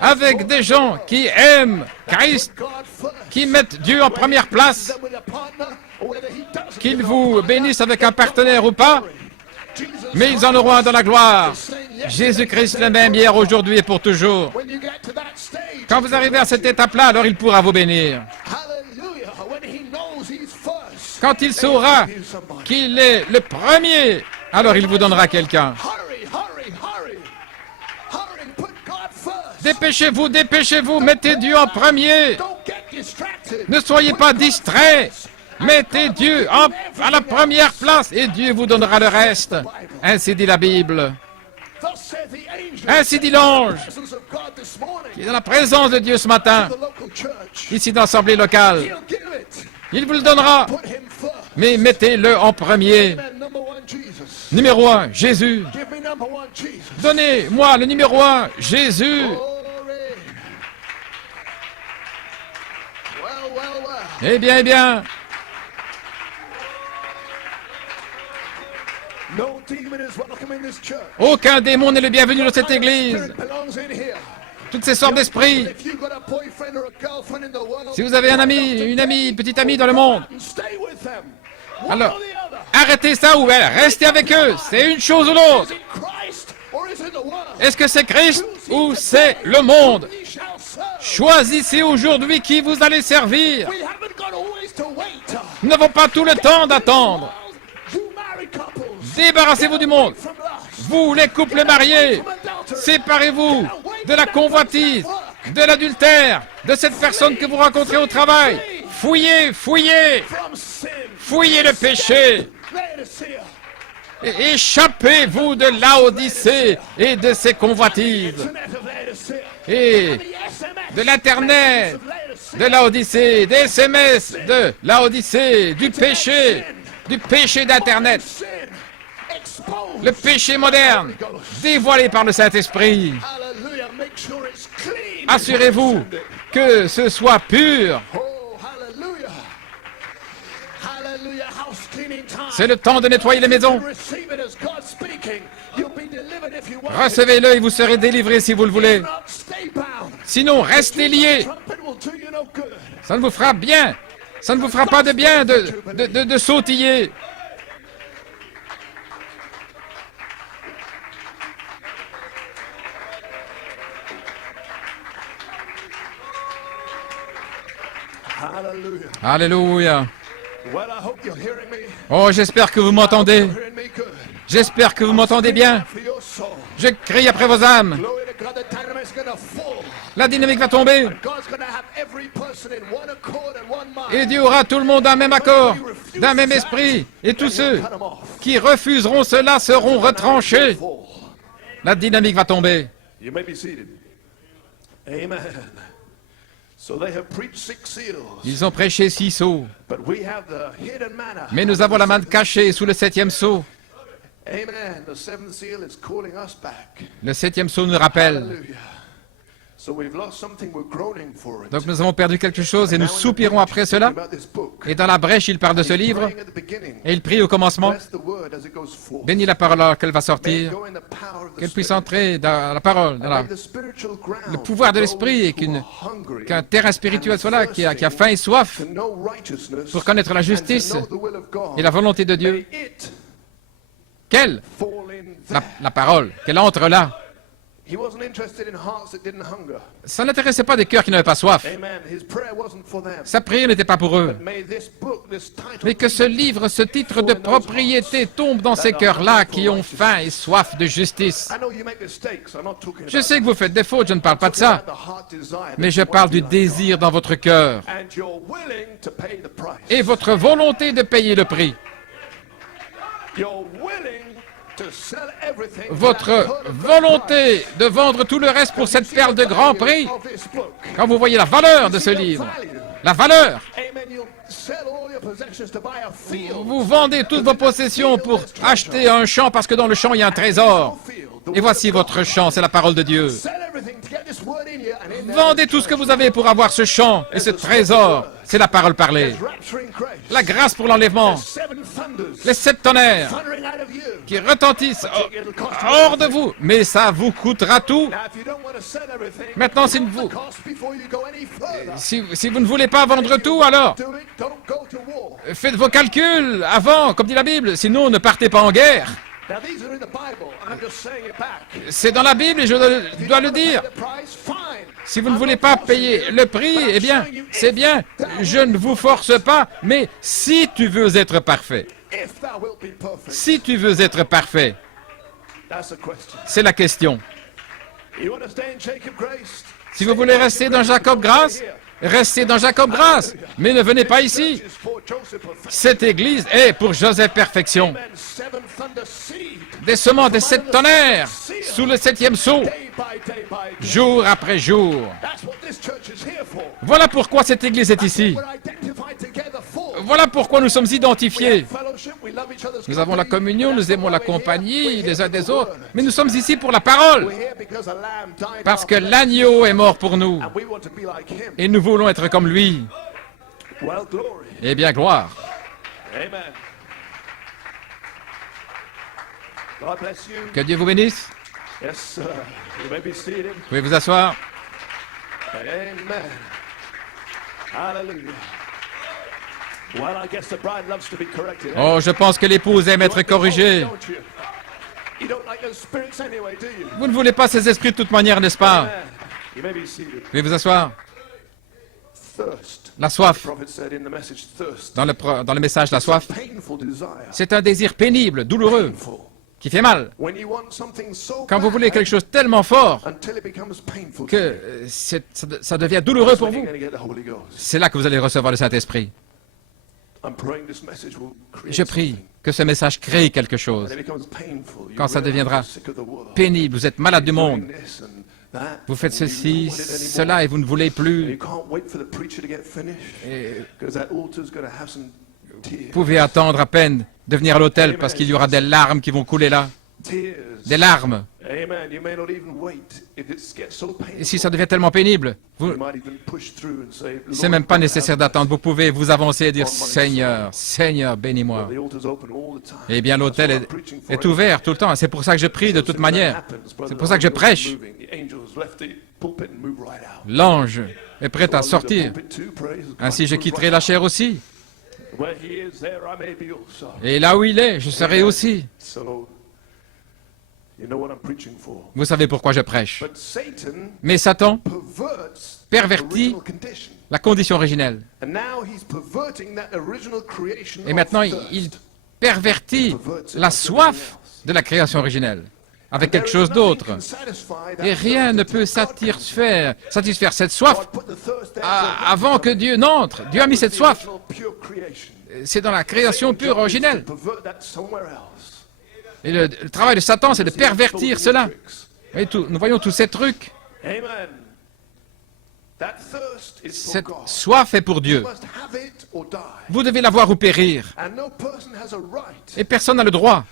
avec des gens qui aiment Christ, qui mettent Dieu en première place, qu'ils vous bénissent avec un partenaire ou pas, mais ils en auront un dans la gloire. Jésus-Christ le même hier, aujourd'hui et pour toujours. Quand vous arrivez à cette étape-là, alors il pourra vous bénir. Quand il saura qu'il est le premier, alors il vous donnera quelqu'un. Dépêchez-vous, dépêchez-vous, mettez Dieu en premier. Ne soyez pas distraits. Mettez Dieu à la première place et Dieu vous donnera le reste. Ainsi dit la Bible. Ainsi dit l'ange qui est dans la présence de Dieu ce matin, ici dans l'assemblée locale. Il vous le donnera, mais mettez-le en premier. Numéro 1, Jésus. Donnez-moi le numéro 1, Jésus. Eh bien, eh bien. Aucun démon n'est le bienvenu dans cette église. Toutes ces sortes d'esprits. Si vous avez un ami, une amie, une petite amie dans le monde, alors arrêtez ça ou restez avec eux. C'est une chose ou l'autre. Est-ce que c'est Christ ou c'est le monde? Choisissez aujourd'hui qui vous allez servir. Nous n'avons pas tout le temps d'attendre. Débarrassez-vous du monde. Vous, les couples mariés, séparez-vous de la convoitise, de l'adultère, de cette personne que vous rencontrez au travail. Fouillez, fouillez, fouillez le péché. Et échappez-vous de Laodicée et de ses convoitises. Et de l'Internet, de Laodicée, des SMS de Laodicée, du péché d'Internet. Le péché moderne, dévoilé par le Saint-Esprit. Assurez-vous que ce soit pur. C'est le temps de nettoyer les maisons. Recevez-le et vous serez délivrés si vous le voulez. Sinon, restez liés. Ça ne vous fera bien. Ça ne vous fera pas de bien de sautiller. Alléluia. Oh, j'espère que vous m'entendez. J'espère que vous m'entendez bien. Je crie après vos âmes. La dynamique va tomber. Et Dieu aura tout le monde d'un même accord, d'un même esprit. Et tous ceux qui refuseront cela seront retranchés. La dynamique va tomber. Amen. Ils ont prêché 6 sceaux. Mais nous avons la manne cachée sous le 7e sceau. Le 7e sceau nous rappelle. Donc nous avons perdu quelque chose et nous soupirons après cela. Et dans la brèche, il parle de ce livre. Et il prie au commencement. Bénis la parole alors qu'elle va sortir. Qu'elle puisse entrer dans la parole, dans le pouvoir de l'esprit, et qu'un terrain spirituel soit là, qui a faim et soif pour connaître la justice et la volonté de Dieu. Qu'elle, la parole, qu'elle entre là. Ça n'intéressait pas des cœurs qui n'avaient pas soif. Sa prière n'était pas pour eux. Mais que ce livre, ce titre de propriété tombe dans ces cœurs-là qui ont faim et soif de justice. Je sais que vous faites des fautes, je ne parle pas de ça. Mais je parle du désir dans votre cœur et votre volonté de payer le prix. Votre volonté de vendre tout le reste pour cette perle de grand prix. Quand vous voyez la valeur de ce livre, la valeur, vous vendez toutes vos possessions pour acheter un champ parce que dans le champ il y a un trésor. Et voici votre champ, c'est la parole de Dieu. Vendez tout ce que vous avez pour avoir ce champ et ce trésor, c'est la parole parlée. La grâce pour l'enlèvement, les 7 tonnerres qui retentissent hors de vous, mais ça vous coûtera tout. Maintenant, si vous ne voulez pas vendre tout, alors faites vos calculs avant, comme dit la Bible, sinon ne partez pas en guerre. C'est dans la Bible et je dois le dire. Si vous ne voulez pas payer le prix, eh bien, c'est bien, je ne vous force pas, mais si tu veux être parfait, si tu veux être parfait, c'est la question. Si vous voulez rester dans Jacob Grâce, restez dans Jacob Grâce, mais ne venez pas ici. Cette église est pour Joseph Perfection. Des semences de 7 tonnerres sous le 7e sceau, jour après jour. Voilà pourquoi cette église est ici. Voilà pourquoi nous sommes identifiés. Nous avons la communion, nous aimons la compagnie les uns des autres, mais nous sommes ici pour la parole. Parce que l'agneau est mort pour nous. Et nous voulons être comme lui. Eh bien, gloire. Que Dieu vous bénisse. Vous pouvez vous asseoir. Oh, je pense que l'épouse aime être corrigée. Vous ne voulez pas ces esprits de toute manière, n'est-ce pas? Vous pouvez vous asseoir. La soif. Dans le message, la soif, c'est un désir pénible, douloureux, qui fait mal. Quand vous voulez quelque chose tellement fort que ça devient douloureux pour vous, c'est là que vous allez recevoir le Saint-Esprit. Je prie que ce message crée quelque chose. Quand ça deviendra pénible, vous êtes malade du monde. Vous faites ceci, cela, et vous ne voulez plus. Et vous pouvez attendre à peine de venir à l'hôtel parce qu'il y aura des larmes qui vont couler là. Des larmes. Et si ça devient tellement pénible, c'est même pas nécessaire d'attendre. Vous pouvez vous avancer et dire, Seigneur, Seigneur, bénis-moi. Eh bien, l'autel est ouvert tout le temps. C'est pour ça que je prie de toute manière. C'est pour ça que je prêche. L'ange est prêt à sortir. Ainsi, je quitterai la chair aussi. Et là où il est, je serai aussi. Vous savez pourquoi je prêche. Mais Satan pervertit la condition originelle. Et maintenant, il pervertit la soif de la création originelle avec quelque chose d'autre. Et rien ne peut satisfaire cette soif avant que Dieu n'entre. Dieu a mis cette soif. C'est dans la création pure originelle. Et le travail de Satan, c'est de pervertir cela. Et nous voyons tous ces trucs. Cette soif est pour Dieu. Vous devez l'avoir ou périr. Et personne n'a le droit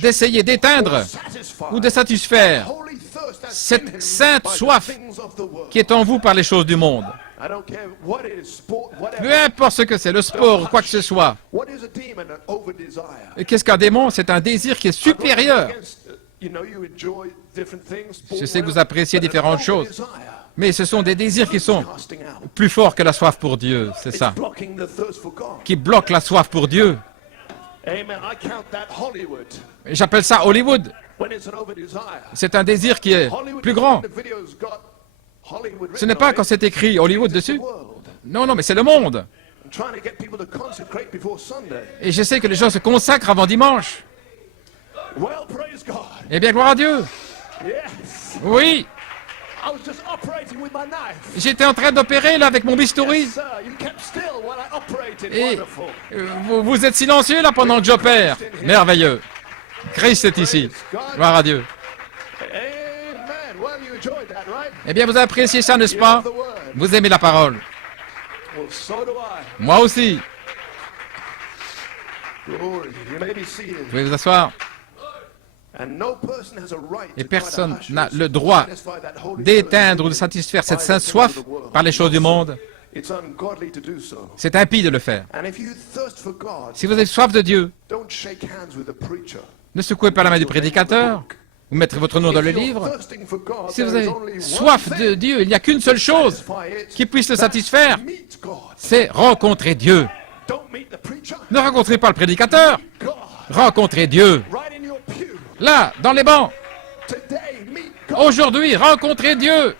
d'essayer d'éteindre ou de satisfaire cette sainte soif qui est en vous par les choses du monde. Peu importe ce que c'est, le sport ou quoi que ce soit. Et qu'est-ce qu'un démon? C'est un désir qui est supérieur. Je sais que vous appréciez différentes choses, mais ce sont des désirs qui sont plus forts que la soif pour Dieu, c'est ça. Qui bloquent la soif pour Dieu. J'appelle ça Hollywood. C'est un désir qui est plus grand. Ce n'est pas quand c'est écrit Hollywood dessus. Non, non, mais c'est le monde. Et je sais que les gens se consacrent avant dimanche. Eh bien, gloire à Dieu. Oui. J'étais en train d'opérer là avec mon bistouri. Et vous êtes silencieux là pendant que j'opère. Merveilleux. Christ est ici. Gloire à Dieu. Eh bien, vous appréciez ça, n'est-ce pas? Vous aimez la parole. Moi aussi. Vous pouvez vous asseoir. Et personne n'a le droit d'éteindre ou de satisfaire cette sainte soif par les choses du monde. C'est impie de le faire. Si vous avez soif de Dieu, ne secouez pas la main du prédicateur. Vous mettrez votre nom dans le livre. Si vous avez soif de Dieu, il n'y a qu'une seule chose qui puisse le satisfaire, c'est rencontrer Dieu. Ne rencontrez pas le prédicateur, rencontrez Dieu. Là, dans les bancs. Aujourd'hui, rencontrez Dieu.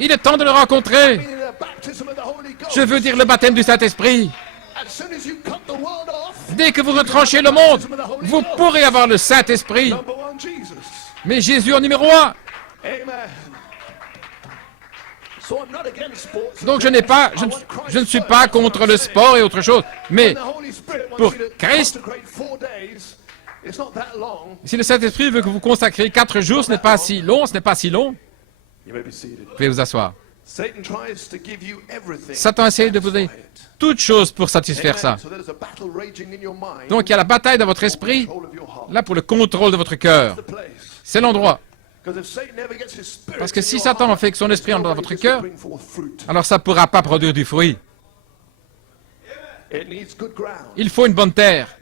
Il est temps de le rencontrer. Je veux dire le baptême du Saint-Esprit. Dès que vous retranchez le monde, vous pourrez avoir le Saint-Esprit. Mais Jésus en numéro 1. Donc je ne suis pas contre le sport et autre chose. Mais pour Christ, si le Saint-Esprit veut que vous consacriez 4 jours, ce n'est pas si long, ce n'est pas si long. Vous pouvez vous asseoir. Satan essaie de vous donner toutes choses pour satisfaire ça. Donc il y a la bataille dans votre esprit, là pour le contrôle de votre cœur. C'est l'endroit. Parce que si Satan fait que son esprit entre dans votre cœur, alors ça ne pourra pas produire du fruit. Il faut une bonne terre.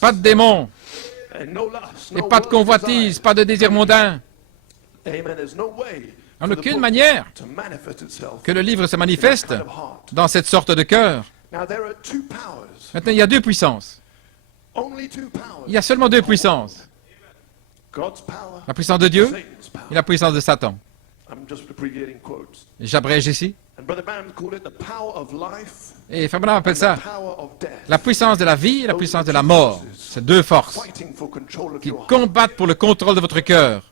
Pas de démons. Et pas de convoitise, pas de désir mondain. En aucune manière que le livre se manifeste dans cette sorte de cœur. Maintenant, il y a 2 puissances. Il y a seulement 2 puissances. La puissance de Dieu et la puissance de Satan. J'abrège ici. Et Frère Branham appelle ça la puissance de la vie et la puissance de la mort. C'est 2 forces qui combattent pour le contrôle de votre cœur.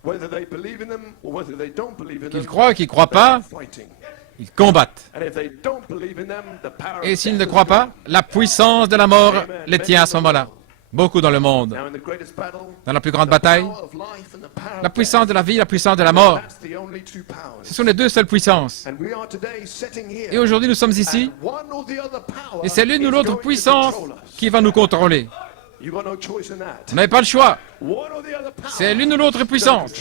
Qu'ils croient ou qu'ils ne croient pas, ils combattent. Et s'ils ne croient pas, la puissance de la mort les tient à ce moment-là. Beaucoup dans le monde. Dans la plus grande bataille, la puissance de la vie et la puissance de la mort. Ce sont les 2 seules puissances. Et aujourd'hui, nous sommes ici, et c'est l'une ou l'autre puissance qui va nous contrôler. Vous n'avez pas le choix. C'est l'une ou l'autre puissance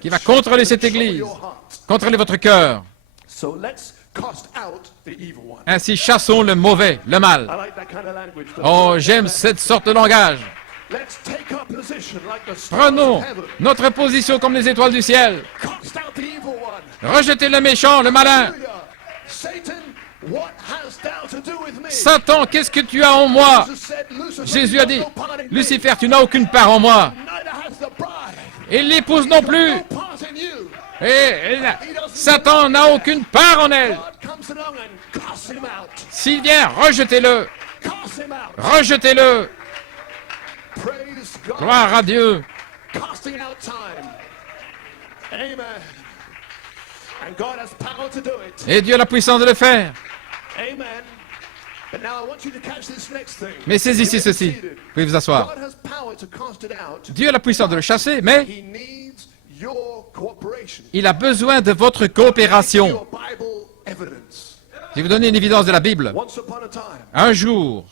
qui va contrôler cette Église, contrôler votre cœur. Ainsi, chassons le mauvais, le mal. Oh, j'aime cette sorte de langage. Prenons notre position comme les étoiles du ciel. Rejetez le méchant, le malin. Satan, qu'est-ce que tu as en moi? Jésus a dit, Lucifer, tu n'as aucune part en moi. Et l'épouse non plus. Et Satan n'a aucune part en elle. S'il vient, rejetez-le. Rejetez-le. Gloire à Dieu. Et Dieu a la puissance de le faire. Mais saisissez ceci. Vous pouvez vous asseoir. Dieu a la puissance de le chasser, mais il a besoin de votre coopération. Je vais vous donner une évidence de la Bible. Un jour,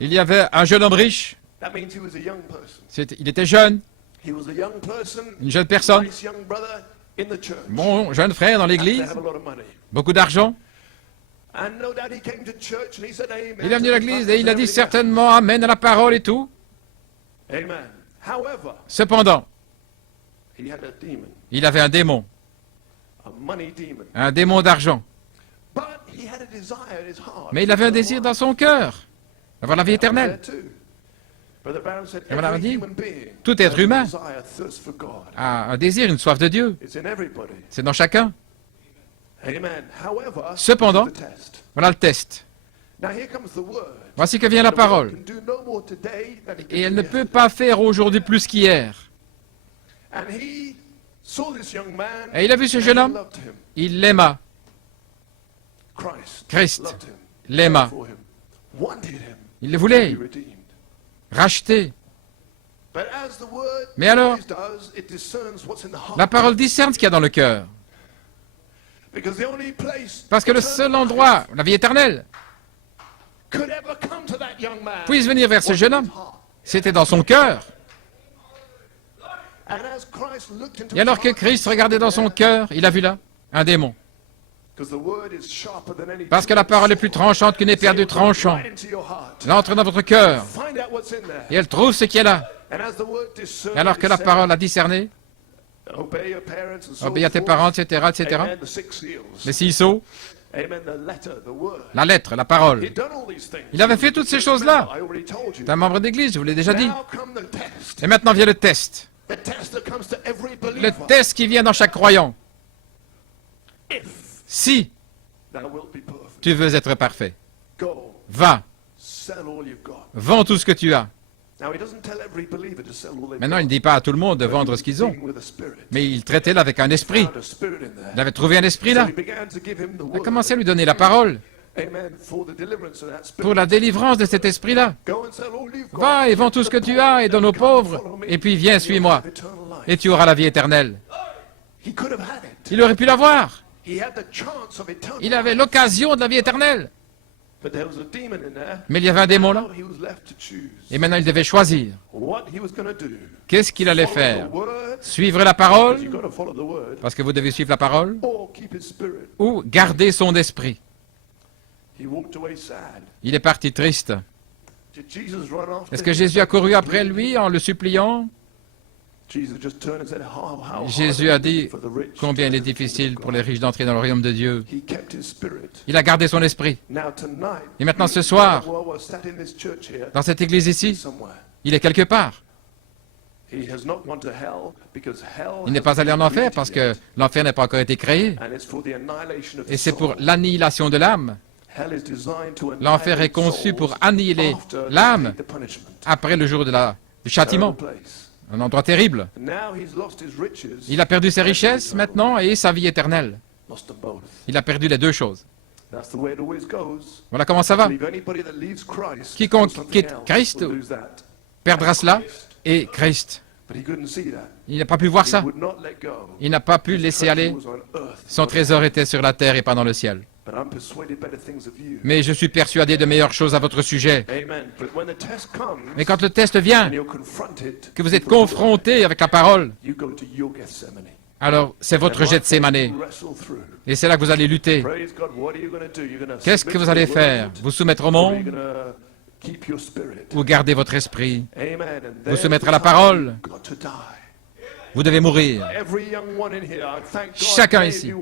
il y avait un jeune homme riche. Il était jeune, une jeune personne, bon jeune frère dans l'église, beaucoup d'argent. Il est venu à l'église et il a dit certainement Amen à la parole et tout. Cependant, il avait un démon d'argent. Mais il avait un désir dans son cœur, d'avoir la vie éternelle. Et voilà, on dit, tout être humain a un désir, une soif de Dieu. C'est dans chacun. Cependant, voilà le test. Voici que vient la parole. Et elle ne peut pas faire aujourd'hui plus qu'hier. Et il a vu ce jeune homme, il l'aima. Christ l'aima. Il le voulait racheter. Mais alors, la parole discerne ce qu'il y a dans le cœur. Parce que le seul endroit, la vie éternelle, puisse venir vers ce jeune homme, c'était dans son cœur. Et alors que Christ regardait dans son cœur, il a vu là un démon. Parce que la parole est plus tranchante qu'une épée à deux tranchants. Elle entre dans votre cœur et elle trouve ce qui est là. Et alors que la parole a discerné, obéis à tes parents, etc., etc. Les six sceaux, la lettre, la parole. Il avait fait toutes ces choses-là. C'est un membre d'église, je vous l'ai déjà dit. Et maintenant vient le test. Le test qui vient dans chaque croyant. Si tu veux être parfait, va, vends tout ce que tu as. Maintenant, il ne dit pas à tout le monde de vendre ce qu'ils ont, mais il traitait là avec un esprit. Il avait trouvé un esprit là. Il a commencé à lui donner la parole pour la délivrance de cet esprit-là. Va et vends tout ce que tu as et donne aux pauvres, et puis viens, suis-moi, et tu auras la vie éternelle. Il aurait pu l'avoir. Il avait l'occasion de la vie éternelle. Mais il y avait un démon là. Et maintenant il devait choisir. Qu'est-ce qu'il allait faire? Suivre la parole, parce que vous devez suivre la parole, ou garder son esprit. Il est parti triste. Est-ce que Jésus a couru après lui en le suppliant? Jésus a dit combien il est difficile pour les riches d'entrer dans le royaume de Dieu. Il a gardé son esprit. Et maintenant ce soir, dans cette église ici, il est quelque part. Il n'est pas allé en enfer parce que l'enfer n'a pas encore été créé. Et c'est pour l'annihilation de l'âme. L'enfer est conçu pour annihiler l'âme après le jour du châtiment. Un endroit terrible. Il a perdu ses richesses maintenant et sa vie éternelle. Il a perdu les deux choses. Voilà comment ça va. Quiconque quitte Christ perdra cela et Christ. Il n'a pas pu voir ça. Il n'a pas pu laisser aller. Son trésor était sur la terre et pas dans le ciel. Mais je suis persuadé de meilleures choses à votre sujet. Mais quand le test vient, que vous êtes confronté avec la parole, alors c'est votre Gethsémané. Et c'est là que vous allez lutter. Qu'est-ce que vous allez faire? Vous soumettre au monde ou garder votre esprit? Vous soumettre à la parole? Vous devez mourir. Chacun ici.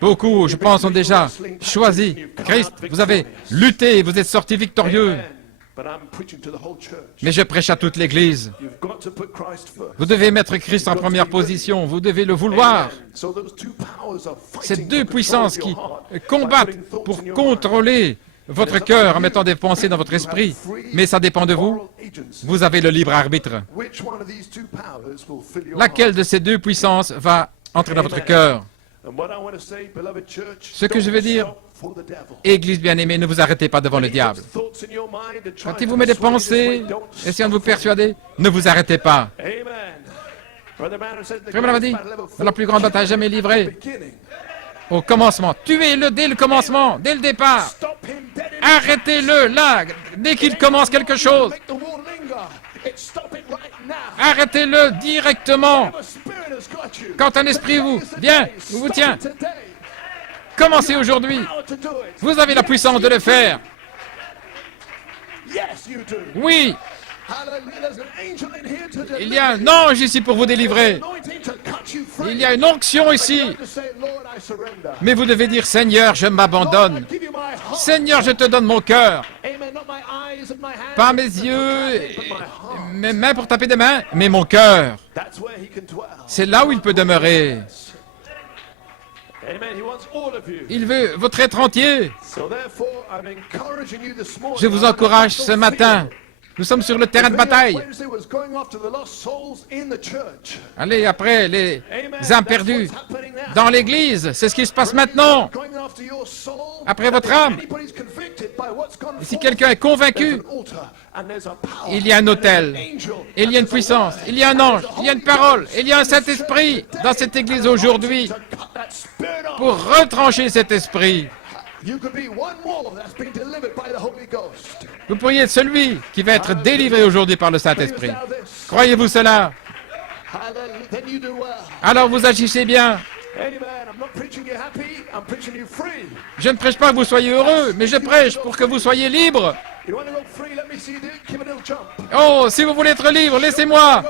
Beaucoup, je pense, ont déjà choisi Christ. Vous avez lutté, vous êtes sortis victorieux. Mais je prêche à toute l'Église. Vous devez mettre Christ en première position. Vous devez le vouloir. Ces deux puissances qui combattent pour contrôler votre cœur en mettant des pensées dans votre esprit. Mais ça dépend de vous. Vous avez le libre arbitre. Laquelle de ces deux puissances va entrer dans votre cœur? Ce que je veux dire, Église bien-aimée, ne vous arrêtez pas devant le diable. Quand il vous met des pensées, essayant de vous persuader, ne vous arrêtez pas. Frère Branham a dit, dans la plus grande bataille jamais livrée, au commencement, tuez-le dès le commencement, dès le départ. Arrêtez-le là, dès qu'il commence quelque chose. Arrêtez-le directement. Quand un esprit vous tient, commencez aujourd'hui. Vous avez la puissance de le faire. Oui. Il y a un ange ici pour vous délivrer. Il y a une onction ici. Mais vous devez dire, Seigneur, je m'abandonne. Seigneur, je te donne mon cœur. Pas mes yeux, mes mains pour taper des mains, mais mon cœur. C'est là où il peut demeurer. Il veut votre être entier. Je vous encourage ce matin. Nous sommes sur le terrain de bataille. Allez, après, les âmes perdues dans l'Église, c'est ce qui se passe maintenant. Après votre âme. Et si quelqu'un est convaincu, il y a un autel, il y a une puissance, il y a un ange, il y a une parole, il y a un Saint-Esprit dans cette Église aujourd'hui pour retrancher cet esprit. Vous pourriez être celui qui va être délivré aujourd'hui par le Saint-Esprit. Croyez-vous cela? Alors vous agissez bien. Je ne prêche pas que vous soyez heureux, mais je prêche pour que vous soyez libres. Oh, si vous voulez être libre, laissez-moi.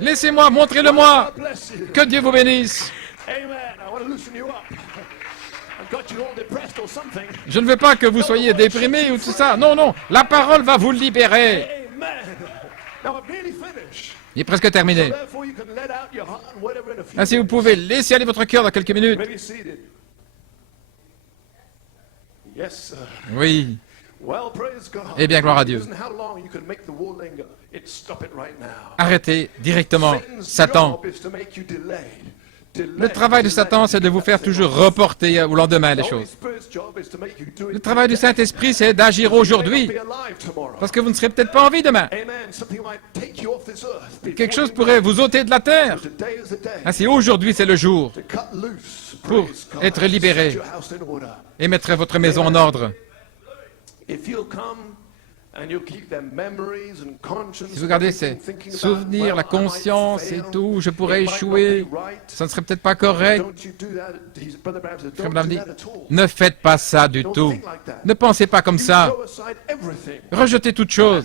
Laissez-moi, montrez-le-moi. Que Dieu vous bénisse. Je ne veux pas que vous soyez déprimés ou tout ça. Non, non, la parole va vous libérer. Il est presque terminé. Ainsi, vous pouvez laisser aller votre cœur dans quelques minutes. Oui. Eh bien, gloire à Dieu. Arrêtez directement, Satan. Le travail de Satan, c'est de vous faire toujours reporter au lendemain les choses. Le travail du Saint-Esprit, c'est d'agir aujourd'hui, parce que vous ne serez peut-être pas en vie demain. Quelque chose pourrait vous ôter de la terre. Ainsi, aujourd'hui, c'est le jour pour être libéré et mettre votre maison en ordre. Si vous gardez ces souvenirs, la conscience et tout, je pourrais échouer, ça ne serait peut-être pas correct. Comme l'a dit, ne faites pas ça du tout. Ne pensez pas comme ça. Rejetez toute chose.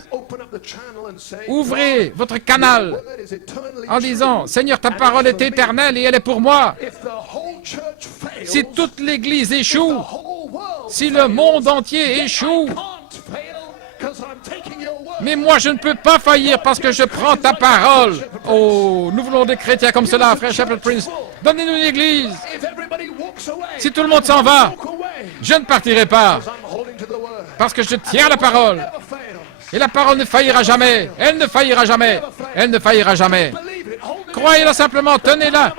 Ouvrez votre canal en disant, Seigneur, ta parole est éternelle et elle est pour moi. Si toute l'Église échoue, si le monde entier échoue, mais moi, je ne peux pas faillir parce que je prends ta parole. Oh, nous voulons des chrétiens comme cela, frère Shepherd Prince. Donnez-nous une église. Si tout le monde s'en va, je ne partirai pas. Parce que je tiens la parole. Et la parole ne faillira jamais. Elle ne faillira jamais. Elle ne faillira jamais. Croyez-la simplement, tenez-la.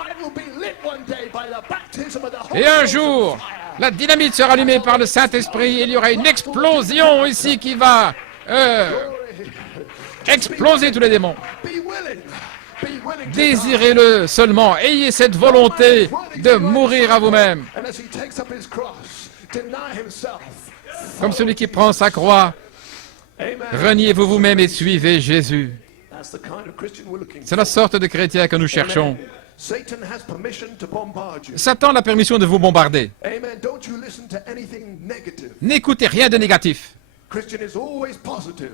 Et un jour, la dynamite sera allumée par le Saint-Esprit. Il y aura une explosion ici qui va exploser tous les démons. Désirez-le seulement. Ayez cette volonté de mourir à vous-même. Comme celui qui prend sa croix, reniez-vous vous-même et suivez Jésus. C'est la sorte de chrétien que nous cherchons. Satan a la permission de vous bombarder. N'écoutez rien de négatif.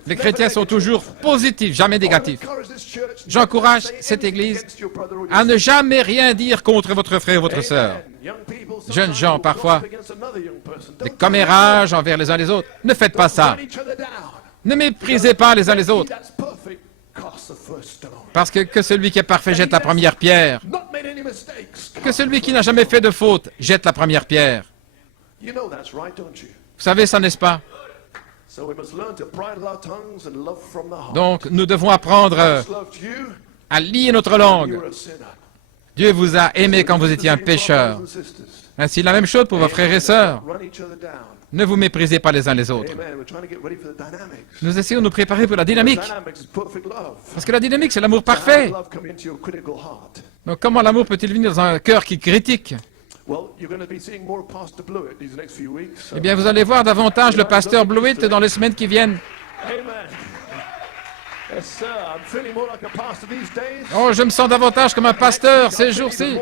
Les chrétiens sont toujours positifs, jamais négatifs. J'encourage cette Église à ne jamais rien dire contre votre frère ou votre sœur. Jeunes gens, parfois, des commérages envers les uns les autres. Ne faites pas ça. Ne méprisez pas les uns les autres. Parce que celui qui est parfait jette la première pierre. Que celui qui n'a jamais fait de faute jette la première pierre. Vous savez ça, n'est-ce pas? Donc, nous devons apprendre à lier notre langue. Dieu vous a aimé quand vous étiez un pécheur. Ainsi, la même chose pour vos frères et sœurs. Ne vous méprisez pas les uns les autres. Nous essayons de nous préparer pour la dynamique. Parce que la dynamique, c'est l'amour parfait. Donc, comment l'amour peut-il venir dans un cœur qui critique? Eh bien, vous allez voir davantage le pasteur Blewett dans les semaines qui viennent. Oh, je me sens davantage comme un pasteur ces jours-ci.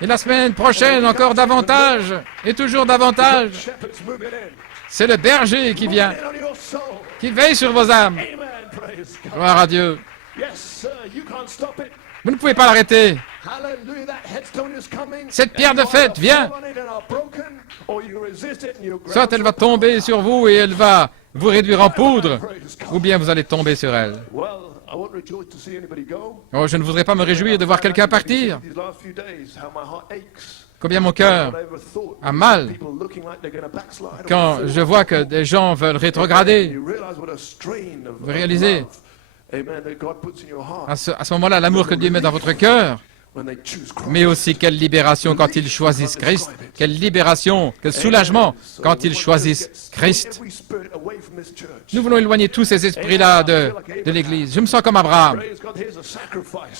Et la semaine prochaine, encore davantage. Et toujours davantage. C'est le berger qui vient, qui veille sur vos âmes. Gloire à Dieu. Vous ne pouvez pas l'arrêter. Cette pierre de fête vient. Soit elle va tomber sur vous et elle va vous réduire en poudre, ou bien vous allez tomber sur elle. Oh, je ne voudrais pas me réjouir de voir quelqu'un partir. Combien mon cœur a mal quand je vois que des gens veulent rétrograder. Vous réalisez à ce moment-là l'amour que Dieu met dans votre cœur. Mais aussi quelle libération quand ils choisissent Christ, quelle libération, quel soulagement quand ils choisissent Christ. Nous voulons éloigner tous ces esprits-là de l'Église. Je me sens comme Abraham.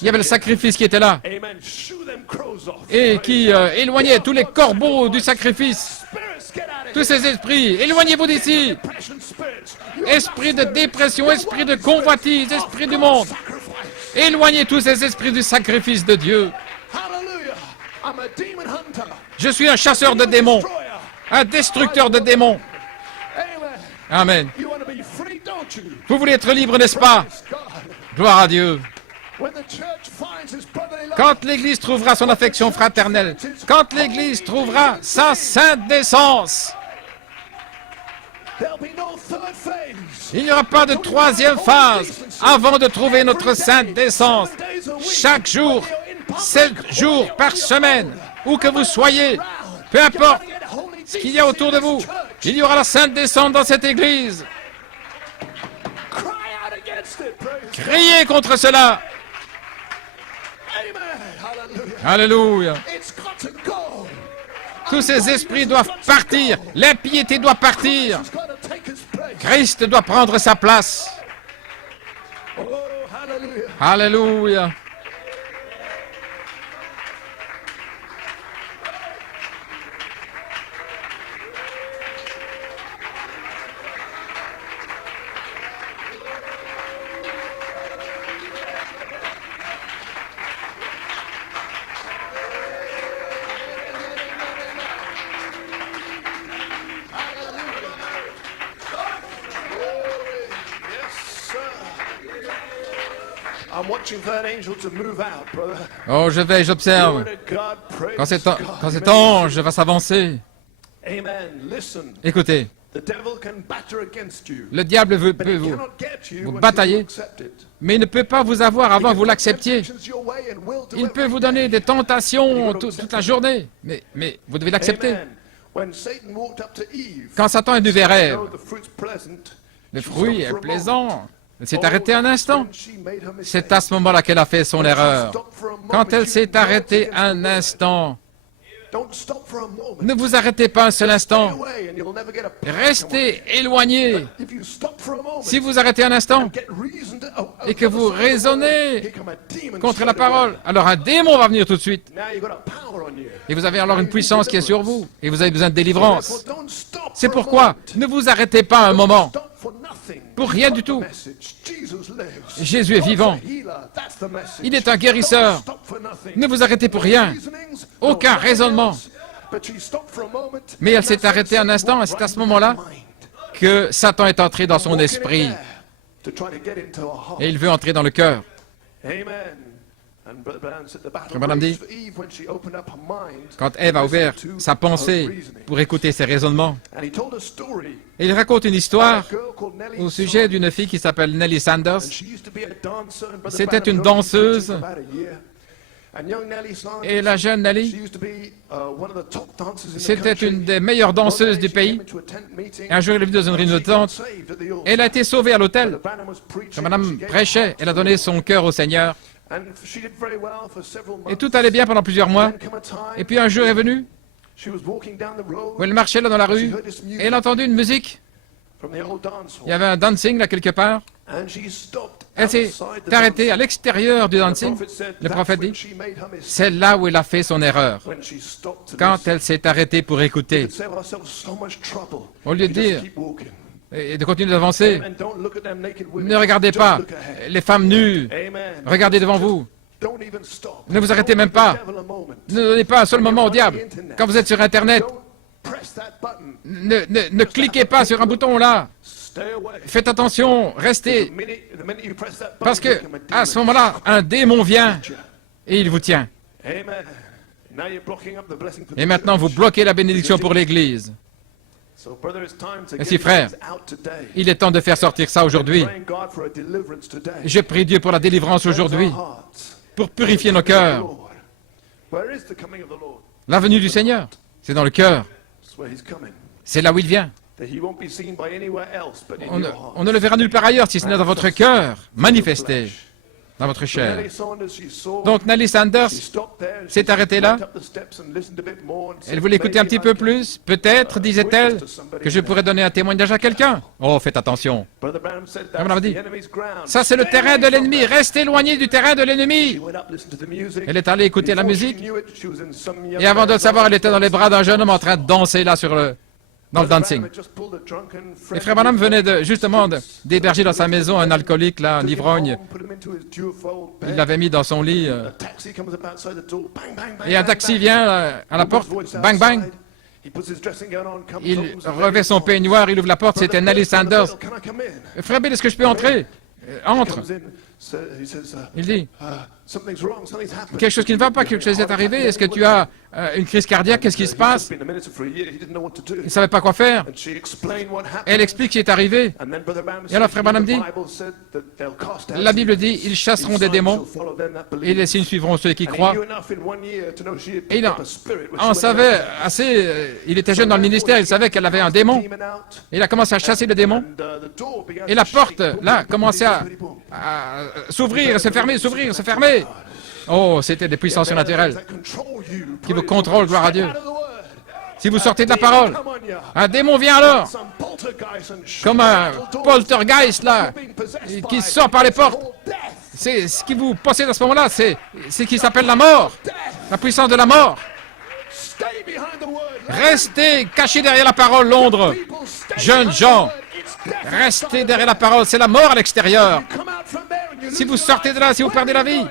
Il y avait le sacrifice qui était là et qui éloignait tous les corbeaux du sacrifice. Tous ces esprits, éloignez-vous d'ici. Esprit de dépression, esprit de convoitise, esprit du monde. Éloignez tous ces esprits du sacrifice de Dieu. Je suis un chasseur de démons, un destructeur de démons. Amen. Vous voulez être libre, n'est-ce pas? Gloire à Dieu. Quand l'Église trouvera son affection fraternelle, quand l'Église trouvera sa sainte naissance, il n'y aura pas de troisième phase avant de trouver notre sainte naissance. Chaque jour, 7 jours par semaine, où que vous soyez, peu importe ce qu'il y a autour de vous, il y aura la sainte naissance dans cette église. Criez contre cela. Alléluia. Tous ces esprits doivent partir. L'impiété doit partir. Christ doit prendre sa place. Alléluia. Oh, je vais, j'observe. Quand cet ange va s'avancer, écoutez, le diable peut vous batailler, mais il ne peut pas vous avoir avant que vous l'acceptiez. Il peut vous donner des tentations toute la journée, mais vous devez l'accepter. Quand Satan est venu vers Ève, le fruit est plaisant. Elle s'est arrêtée un instant. C'est à ce moment-là qu'elle a fait son erreur. Quand elle s'est arrêtée un instant, Ne vous arrêtez pas un seul instant. Restez éloignés. Si vous arrêtez un instant et que vous raisonnez contre la parole, alors un démon va venir tout de suite. Et vous avez alors une puissance qui est sur vous. Et vous avez besoin de délivrance. C'est pourquoi ne vous arrêtez pas un moment. Pour rien du tout. Jésus est vivant. Il est un guérisseur. Ne vous arrêtez pour rien. Aucun raisonnement. Mais elle s'est arrêtée un instant, et c'est à ce moment-là que Satan est entré dans son esprit. Et il veut entrer dans le cœur. Madame dit, quand Ève a ouvert sa pensée pour écouter ses raisonnements, et il raconte une histoire au sujet d'une fille qui s'appelle Nellie Sanders. C'était une danseuse, et la jeune Nellie, c'était une des meilleures danseuses du pays. Et un jour, elle est venue dans une réunion de danse, et elle a été sauvée à l'hôtel. Quand Madame prêchait, elle a donné son cœur au Seigneur. Et tout allait bien pendant plusieurs mois. Et puis un jour est venu, où elle marchait là dans la rue, et elle a entendu une musique. Il y avait un dancing là quelque part. Elle s'est arrêtée à l'extérieur du dancing. Le prophète dit, c'est là où elle a fait son erreur. Quand elle s'est arrêtée pour écouter, au lieu de dire et de continuer d'avancer, ne regardez pas les femmes nues, regardez devant vous. Ne vous arrêtez même pas. Ne donnez pas un seul moment au diable. Quand vous êtes sur Internet, ne cliquez pas sur un bouton là. Faites attention, restez. Parce que à ce moment-là, un démon vient et il vous tient. Et maintenant, vous bloquez la bénédiction pour l'Église. Ainsi, frère, il est temps de faire sortir ça aujourd'hui. Je prie Dieu pour la délivrance aujourd'hui, pour purifier nos cœurs. La venue du Seigneur, c'est dans le cœur. C'est là où il vient. On ne le verra nulle part ailleurs si ce n'est dans votre cœur, manifesté dans votre chair. Donc Nellie Sanders s'est arrêtée là. Elle voulait écouter un petit peu plus. Peut-être, disait-elle, que je pourrais donner un témoignage à quelqu'un. Oh, faites attention. Comme on avait dit, ça c'est le terrain de l'ennemi. Restez éloigné du terrain de l'ennemi. Elle est allée écouter la musique. Et avant de le savoir, elle était dans les bras d'un jeune homme en train de danser là dans le dancing. Et frère Branham venait justement d'héberger dans sa maison un alcoolique, là, un ivrogne. Il l'avait mis dans son lit. Et un taxi vient à la porte, bang bang. Il revêt son peignoir, il ouvre la porte, c'était Nellie Sanders. Frère Bill, est-ce que je peux entrer? Entre. Il dit, quelque chose qui ne va pas, quelque chose est arrivé, est-ce que tu as une crise cardiaque, qu'est-ce qui se passe? Il ne savait pas quoi faire. Elle explique ce qui est arrivé. Et alors frère Branham dit, la Bible dit, ils chasseront des démons et les signes suivront ceux qui croient. Et il en savait assez, il était jeune dans le ministère, il savait qu'elle avait un démon. Il a commencé à chasser le démon. Et la porte, là, commençait à s'ouvrir, se fermer, s'ouvrir, se fermer. Oh, c'était des puissances surnaturelles qui vous contrôlent, gloire à Dieu. Si vous sortez de la parole, un démon vient alors, comme un poltergeist là, qui sort par les portes. C'est ce qui vous possède à ce moment-là, c'est ce qui s'appelle la mort, la puissance de la mort. Restez cachés derrière la parole, Londres. Jeunes gens, restez derrière la parole, c'est la mort à l'extérieur. Si vous sortez de là, si vous perdez la vie,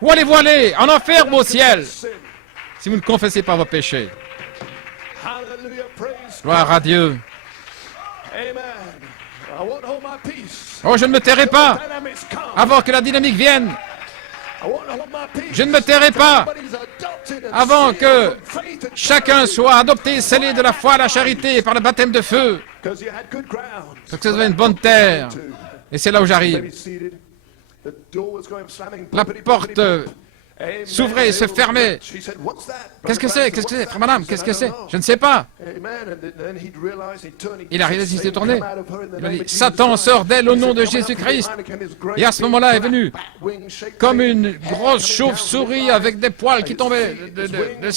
où allez-vous aller? En enfer ou au ciel? Si vous ne confessez pas vos péchés. Gloire à Dieu. Oh, je ne me tairai pas avant que la dynamique vienne. Je ne me tairai pas avant que chacun soit adopté, scellé de la foi à la charité par le baptême de feu. Parce que vous avez une bonne terre. Et c'est là où j'arrive. La porte s'ouvraient et se fermaient. Qu'est-ce que c'est? Qu'est-ce que c'est? Frère Branham, qu'est-ce que c'est? Je ne sais pas. Il a réalisé, il s'est tourné. Il a dit, Satan sort d'elle au nom de Jésus-Christ. Et à ce moment-là est venu comme une grosse chauve-souris avec des poils qui tombaient de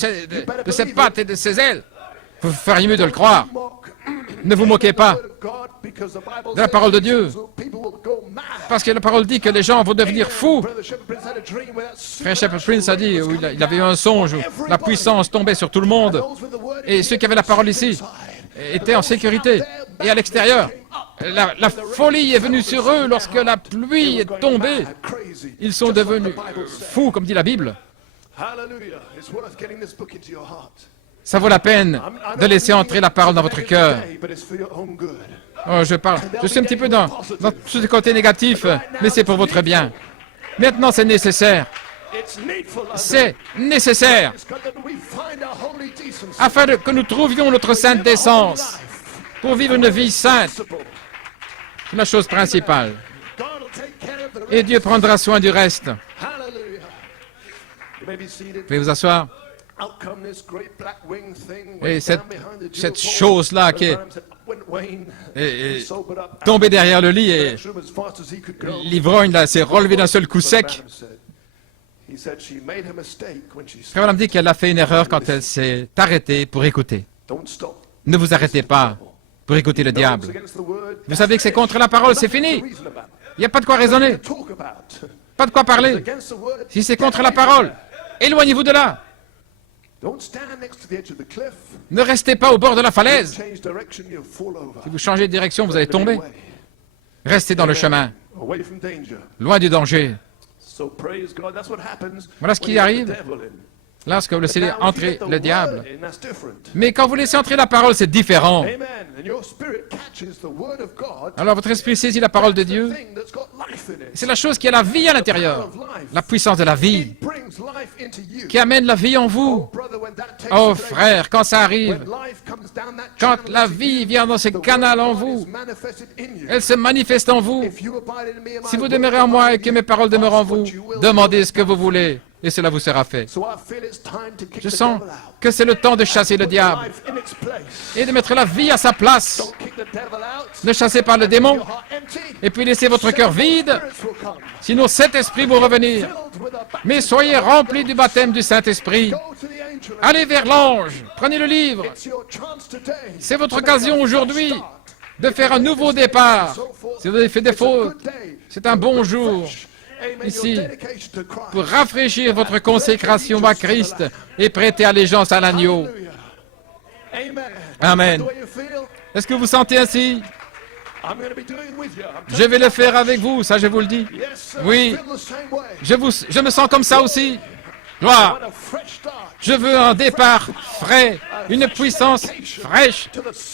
ses pattes et de ses ailes. Vous feriez mieux de le croire. Ne vous moquez pas de la parole de Dieu. Parce que la parole dit que les gens vont devenir fous. Frère Shepherd Prince a dit, il avait eu un songe où la puissance tombait sur tout le monde. Et ceux qui avaient la parole ici étaient en sécurité. Et à l'extérieur, la folie est venue sur eux lorsque la pluie est tombée. Ils sont devenus fous, comme dit la Bible. Ça vaut la peine de laisser entrer la parole dans votre cœur. Oh, je suis un petit peu dans ce côté négatif, mais c'est pour votre bien. Maintenant, c'est nécessaire. C'est nécessaire afin que nous trouvions notre sainte décence pour vivre une vie sainte. C'est la chose principale. Et Dieu prendra soin du reste. Vous pouvez vous asseoir. Et cette chose-là qui est tombée derrière le lit et l'ivrogne s'est relevé d'un seul coup sec. Frère Branham dit qu'elle a fait une erreur quand elle s'est arrêtée pour écouter. Ne vous arrêtez pas pour écouter le diable. Vous savez que c'est contre la parole, c'est fini. Il n'y a pas de quoi raisonner. Pas de quoi parler. Si c'est contre la parole, éloignez-vous de là. Ne restez pas au bord de la falaise. Si vous changez de direction, vous allez tomber. Restez dans le chemin, loin du danger. Voilà ce qui arrive lorsque vous laissez entrer le diable. Mais quand vous laissez entrer la parole, c'est différent. Alors votre esprit saisit la parole de Dieu. C'est la chose qui a la vie à l'intérieur, la puissance de la vie, qui amène la vie en vous. Oh frère, quand ça arrive, quand la vie vient dans ce canal en vous, elle se manifeste en vous. Si vous demeurez en moi et que mes paroles demeurent en vous, demandez ce que vous voulez. Et cela vous sera fait. Je sens que c'est le temps de chasser le diable et de mettre la vie à sa place. Ne chassez pas le démon et puis laissez votre cœur vide, sinon cet esprit va revenir. Mais soyez remplis du baptême du Saint-Esprit. Allez vers l'ange, prenez le livre. C'est votre occasion aujourd'hui de faire un nouveau départ. Si vous avez fait des fautes, c'est un bon jour. Ici, pour rafraîchir votre consécration à Christ et prêter allégeance à l'agneau. Amen. Est-ce que vous sentez ainsi? Je vais le faire avec vous, ça je vous le dis. Oui, je me sens comme ça aussi. Gloire. Je veux un départ frais, une puissance fraîche,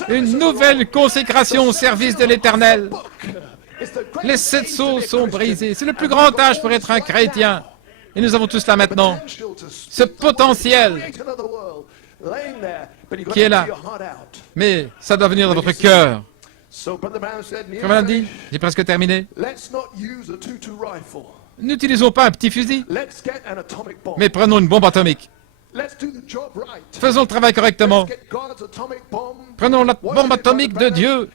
une nouvelle consécration au service de l'Éternel. Les 7 sceaux sont brisés. C'est le plus grand âge pour être un chrétien. Et nous avons tout cela maintenant. Ce potentiel qui est là. Mais ça doit venir dans votre cœur. Comme on a dit, j'ai presque terminé. N'utilisons pas un petit fusil, mais prenons une bombe atomique. Faisons le travail correctement. Prenons la bombe atomique de Dieu.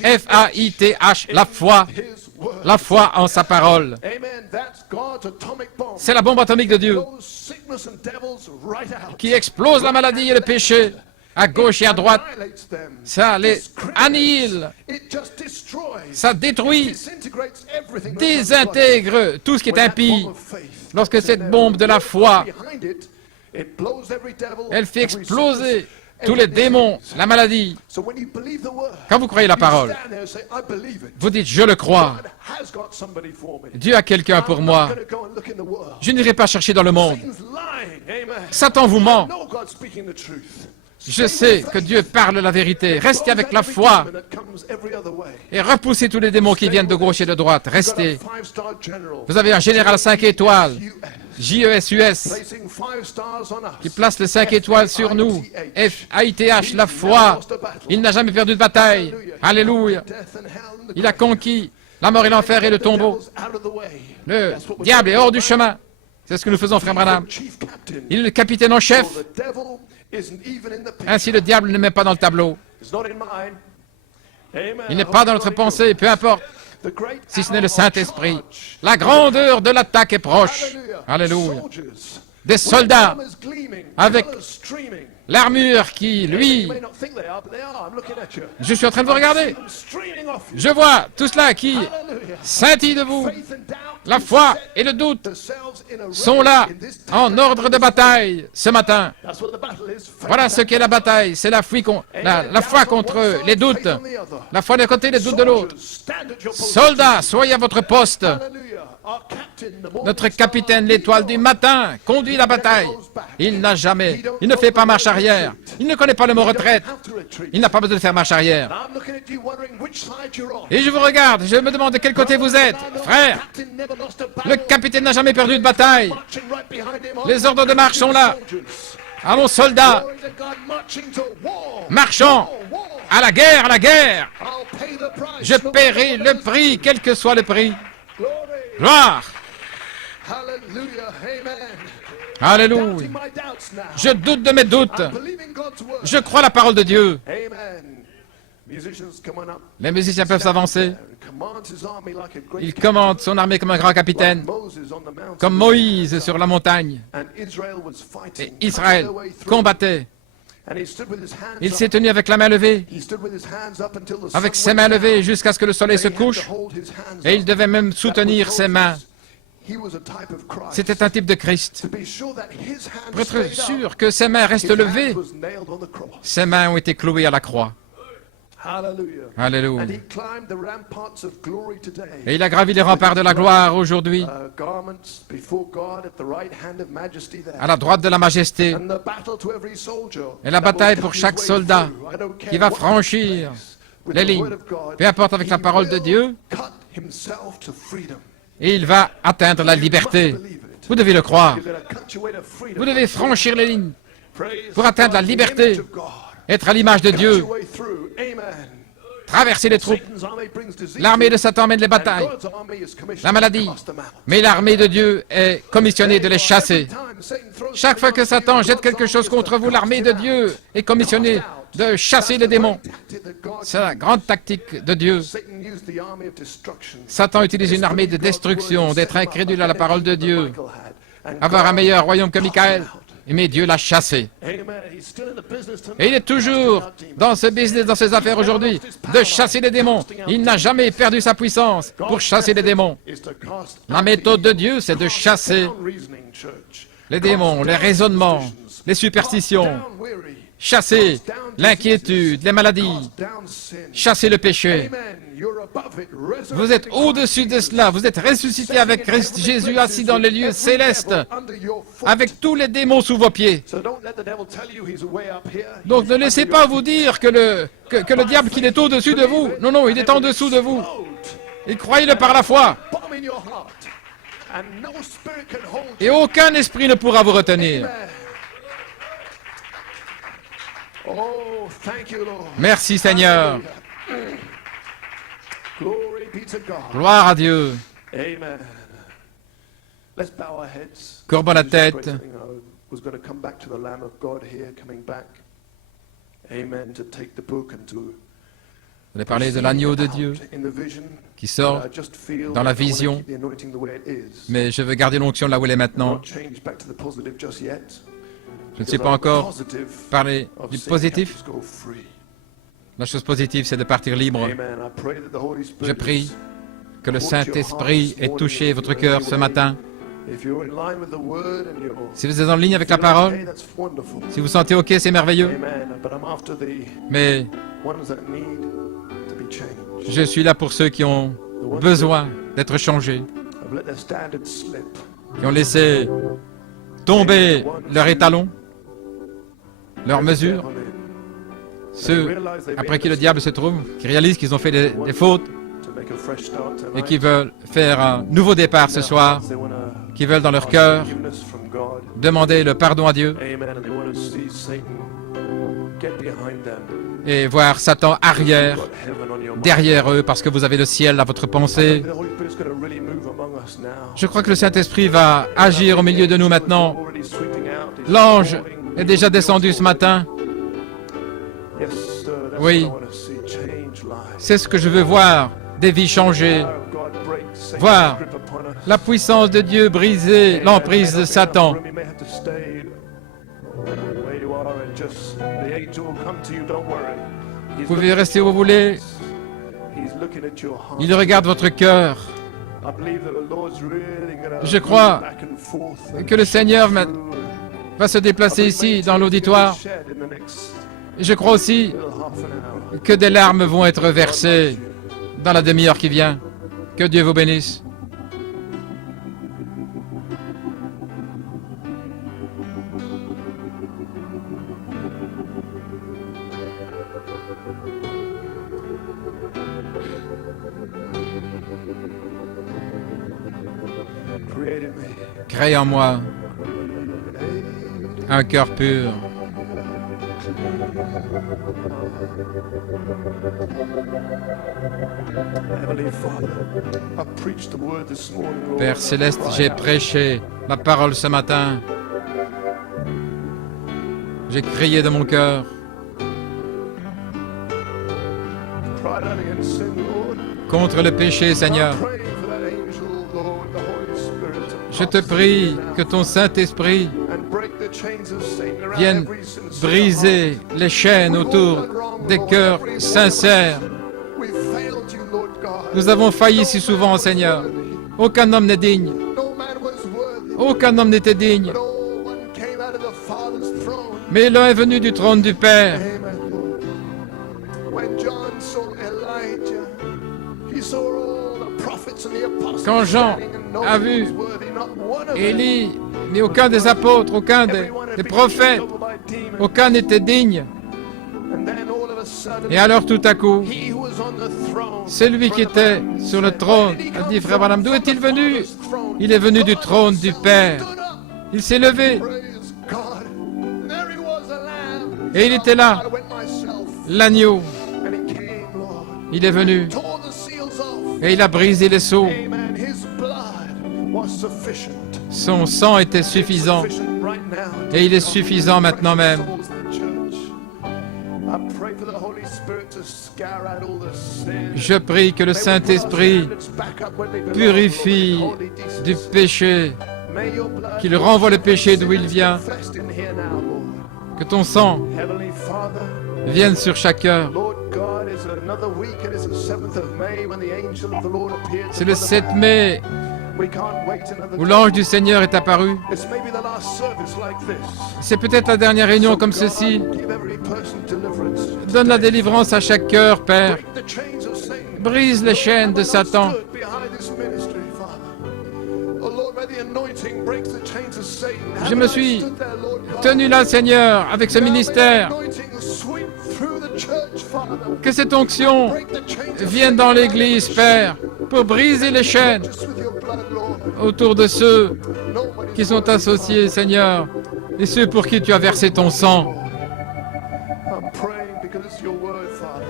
F-A-I-T-H, la foi en sa parole. C'est la bombe atomique de Dieu qui explose la maladie et le péché à gauche et à droite. Ça les annihile, ça détruit, désintègre tout ce qui est impie. Lorsque cette bombe de la foi, elle fait exploser tous les démons, la maladie. Quand vous croyez la parole, vous dites, je le crois. Dieu a quelqu'un pour moi. Je n'irai pas chercher dans le monde. Satan vous ment. Je sais que Dieu parle la vérité. Restez avec la foi et repoussez tous les démons qui viennent de gauche et de droite. Restez. Vous avez un général 5 étoiles, J-E-S-U-S, qui place le 5 étoiles sur nous. F-A-I-T-H, la foi. Il n'a jamais perdu de bataille. Alléluia. Il a conquis la mort et l'enfer et le tombeau. Le diable est hors du chemin. C'est ce que nous faisons, frère Branham. Il est le capitaine en chef. Ainsi, le diable ne met pas dans le tableau. Il n'est pas dans notre pensée, peu importe, si ce n'est le Saint-Esprit. La grandeur de l'attaque est proche. Alléluia. Des soldats avec l'armure qui, lui... Je suis en train de vous regarder. Je vois tout cela qui scintille de vous. La foi et le doute sont là en ordre de bataille ce matin. Voilà ce qu'est la bataille. C'est la foi contre les doutes. La foi d'un côté, les doutes de l'autre. Soldats, soyez à votre poste. Notre capitaine, l'étoile du matin, conduit la bataille. Il ne fait pas marche arrière. Il ne connaît pas le mot retraite. Il n'a pas besoin de faire marche arrière. Et je vous regarde, je me demande de quel côté vous êtes. Frère, le capitaine n'a jamais perdu de bataille. Les ordres de marche sont là. Allons, soldats, marchons à la guerre, à la guerre. Je paierai le prix, quel que soit le prix. Gloire! Alléluia! Je doute de mes doutes. Je crois la parole de Dieu. Les musiciens peuvent s'avancer. Il commande son armée comme un grand capitaine, comme Moïse sur la montagne. Et Israël combattait. Il s'est tenu avec la main levée, avec ses mains levées jusqu'à ce que le soleil se couche, et il devait même soutenir ses mains. C'était un type de Christ. Pour être sûr que ses mains restent levées, ses mains ont été clouées à la croix. Alléluia. Et il a gravi les remparts de la gloire aujourd'hui, à la droite de la majesté. Et la bataille pour chaque soldat qui va franchir les lignes, peu importe avec la parole de Dieu, et il va atteindre la liberté. Vous devez le croire. Vous devez franchir les lignes pour atteindre la liberté. Être à l'image de Dieu, traverser les troupes. L'armée de Satan mène les batailles, la maladie. Mais l'armée de Dieu est commissionnée de les chasser. Chaque fois que Satan jette quelque chose contre vous, l'armée de Dieu est commissionnée de chasser les démons. C'est la grande tactique de Dieu. Satan utilise une armée de destruction, d'être incrédule à la parole de Dieu, avoir un meilleur royaume que Michaël. Mais Dieu l'a chassé. Et il est toujours dans ce business, dans ses affaires aujourd'hui, de chasser les démons. Il n'a jamais perdu sa puissance pour chasser les démons. La méthode de Dieu, c'est de chasser les démons, les raisonnements, les superstitions, chasser l'inquiétude, les maladies, chasser le péché. Vous êtes au-dessus de cela, vous êtes ressuscité avec Christ Jésus assis dans les lieux célestes, avec tous les démons sous vos pieds. Donc ne laissez pas vous dire que le diable qu'il est au-dessus de vous. Non, non, il est en dessous de vous. Et croyez-le par la foi. Et aucun esprit ne pourra vous retenir. Merci Seigneur. Gloire à Dieu. Courbons la tête. Vous allez parler de l'agneau de Dieu qui sort dans la vision, mais je veux garder l'onction là où elle est maintenant. Je ne sais pas encore parler du positif. La chose positive, c'est de partir libre. Je prie que le Saint-Esprit ait touché votre cœur ce matin. Si vous êtes en ligne avec la parole, si vous sentez OK, c'est merveilleux. Mais je suis là pour ceux qui ont besoin d'être changés, qui ont laissé tomber leur étalon, leur mesure. Ceux après qui le diable se trouve, qui réalisent qu'ils ont fait des fautes et qui veulent faire un nouveau départ ce soir, qui veulent dans leur cœur demander le pardon à Dieu et voir Satan arrière, derrière eux, parce que vous avez le ciel à votre pensée. Je crois que le Saint-Esprit va agir au milieu de nous maintenant. L'ange est déjà descendu ce matin. Oui, c'est ce que je veux voir, des vies changées. Voir la puissance de Dieu briser l'emprise de Satan. Vous pouvez rester où vous voulez. Il regarde votre cœur. Je crois que le Seigneur va se déplacer ici, dans l'auditoire. Et je crois aussi que des larmes vont être versées dans la demi-heure qui vient. Que Dieu vous bénisse. Crée en moi un cœur pur. Père Céleste, j'ai prêché la parole ce matin. J'ai crié de mon cœur. Contre le péché, Seigneur. Je te prie que ton Saint-Esprit vienne briser les chaînes autour des cœurs sincères. Nous avons failli si souvent, Seigneur. Aucun homme n'est digne. Aucun homme n'était digne. Mais l'un est venu du trône du Père. Quand Jean a vu Élie, mais aucun des apôtres, aucun des prophètes, aucun n'était digne. Et alors tout à coup, celui qui était sur le trône a dit, frère Branham, d'où est-il venu? Il est venu du trône du Père. Il s'est levé. Et il était là, l'agneau. Il est venu. Et il a brisé les sceaux. Son sang était suffisant. Et il est suffisant maintenant même. Je prie que le Saint-Esprit purifie du péché, qu'il renvoie le péché d'où il vient, que ton sang vienne sur chaque cœur. C'est le 7 mai où l'ange du Seigneur est apparu. C'est peut-être la dernière réunion comme ceci. Donne la délivrance à chaque cœur, Père. Brise les chaînes de Satan. Je me suis tenu là, Seigneur, avec ce ministère. Que cette onction vienne dans l'Église, Père, pour briser les chaînes autour de ceux qui sont associés, Seigneur, et ceux pour qui tu as versé ton sang.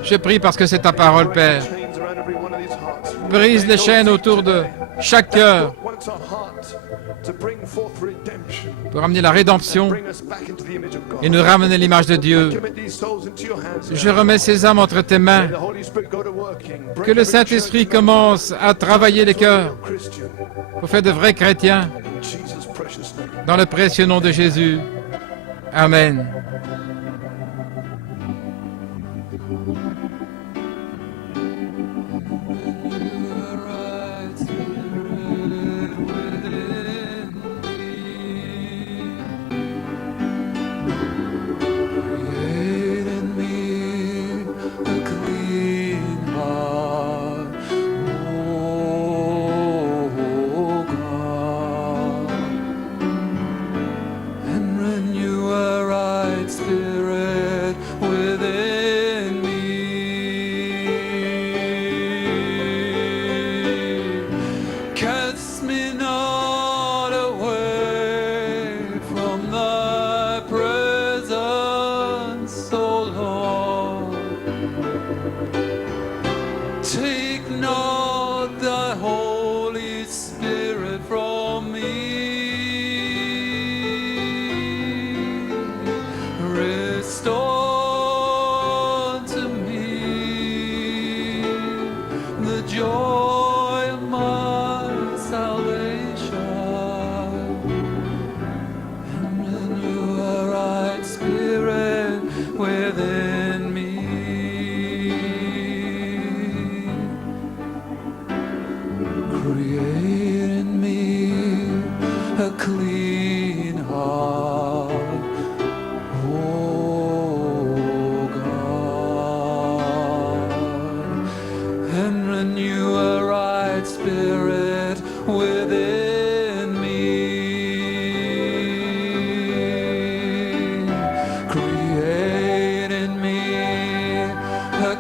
Je prie parce que c'est ta parole, Père. Brise les chaînes autour de chaque cœur pour amener la rédemption et nous ramener l'image de Dieu. Je remets ces âmes entre tes mains. Que le Saint-Esprit commence à travailler les cœurs pour faire de vrais chrétiens. Dans le précieux nom de Jésus. Amen.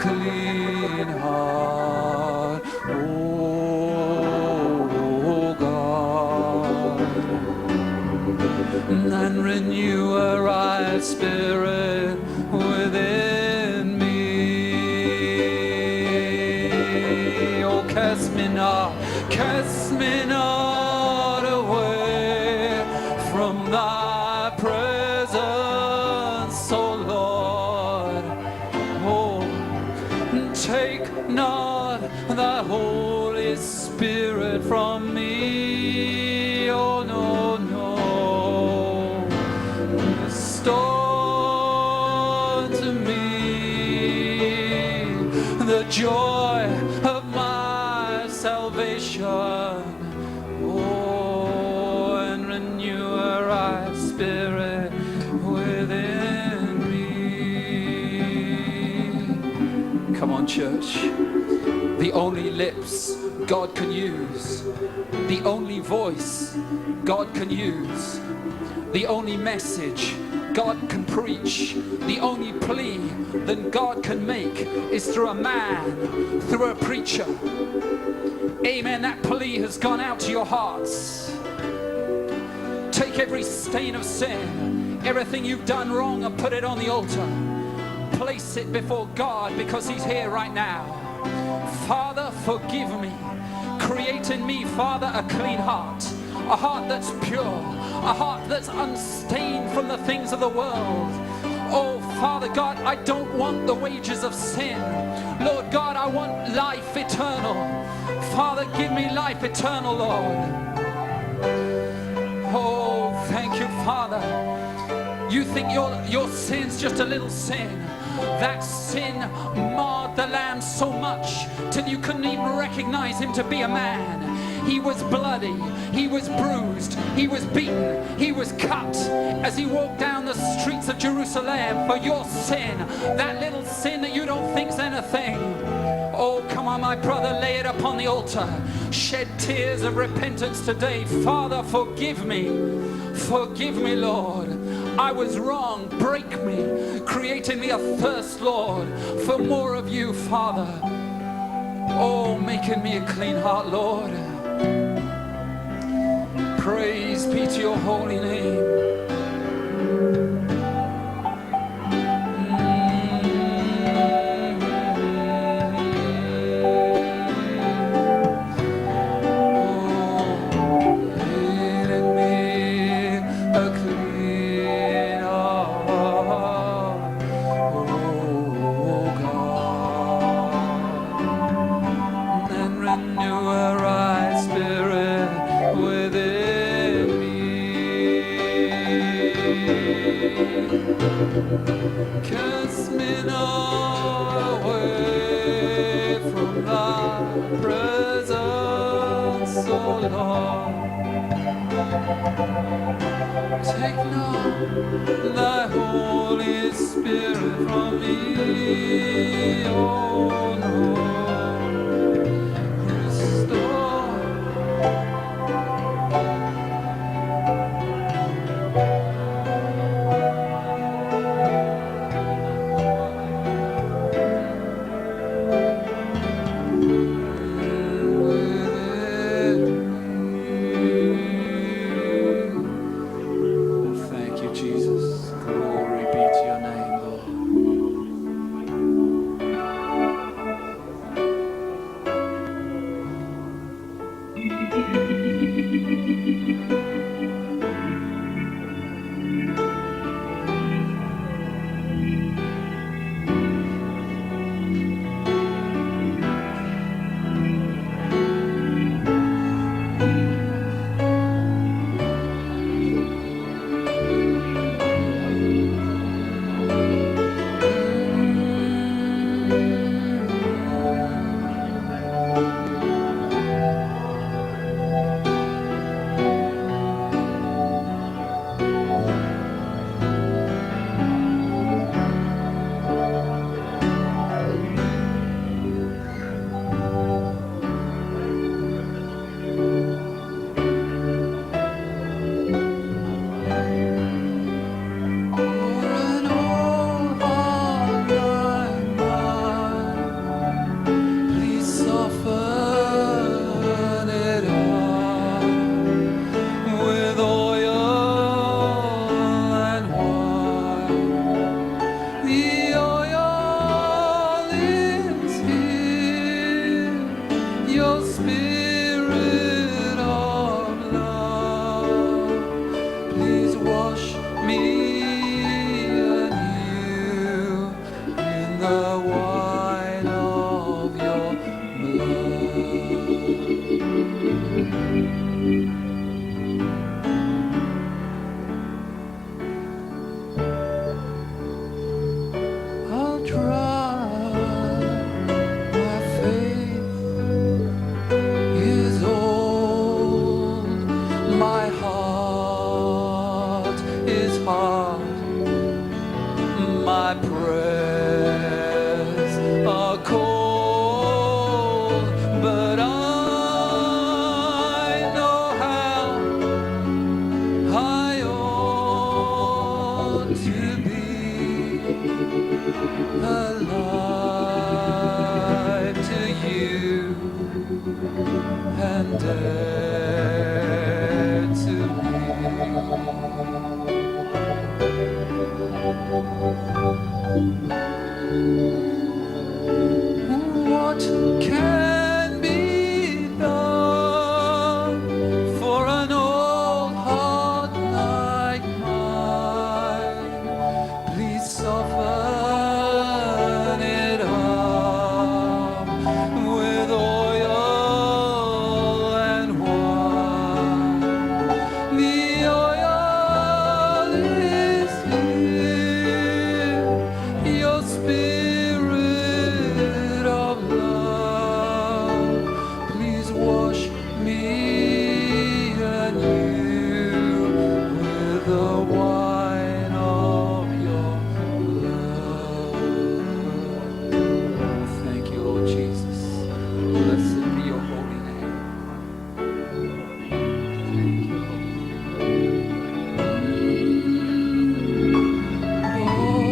clean heart, oh God, and renew a right spirit within me. Oh, cast me not away from thy presence, oh Lord. Oh, take not thy Holy Spirit from me, oh no, no. Restore to me the joy of my salvation, oh, and renew a right spirit within me. Come on, church. The only lips God can use, the only voice God can use, the only message God can preach, the only plea that God can make is through a man, through a preacher. Amen. That plea has gone out to your hearts. Take every stain of sin, everything you've done wrong, and put it on the altar. Place it before God, because He's here right now. Father, forgive me. Create in me, Father, a clean heart, a heart that's pure, a heart that's unstained from the things of the world. Oh, Father God, I don't want the wages of sin. Lord God, I want life eternal. Father, give me life eternal, Lord. Oh, thank you, Father. You think your sin's just a little sin. That sin marred the Lamb so much till you couldn't even recognize Him to be a man. He was bloody, He was bruised, He was beaten, He was cut as He walked down the streets of Jerusalem for your sin, that little sin that you don't think's anything. Oh, come on, my brother, lay it upon the altar. Shed tears of repentance today. Father, forgive me. Forgive me, Lord. I was wrong. Break me. Create in me a thirst, Lord, for more of you, Father. Oh, make in me a clean heart, Lord. Praise be to your holy name. Cast me not away from thy presence, O Lord. Take not thy Holy Spirit from me, O Lord. Restore. the wine of your blood. I'll try. My faith is old. My heart is hard. My prayers are cold, but I know how I ought to be alive to you and dead to me. What can be done for an old heart like mine? Please soften it up with oil and wine. The oil is here, your spirit of love. Please wash me and you with the wine of your blood. Thank you, Lord Jesus. Blessed be your holy name. Thank you, Lord.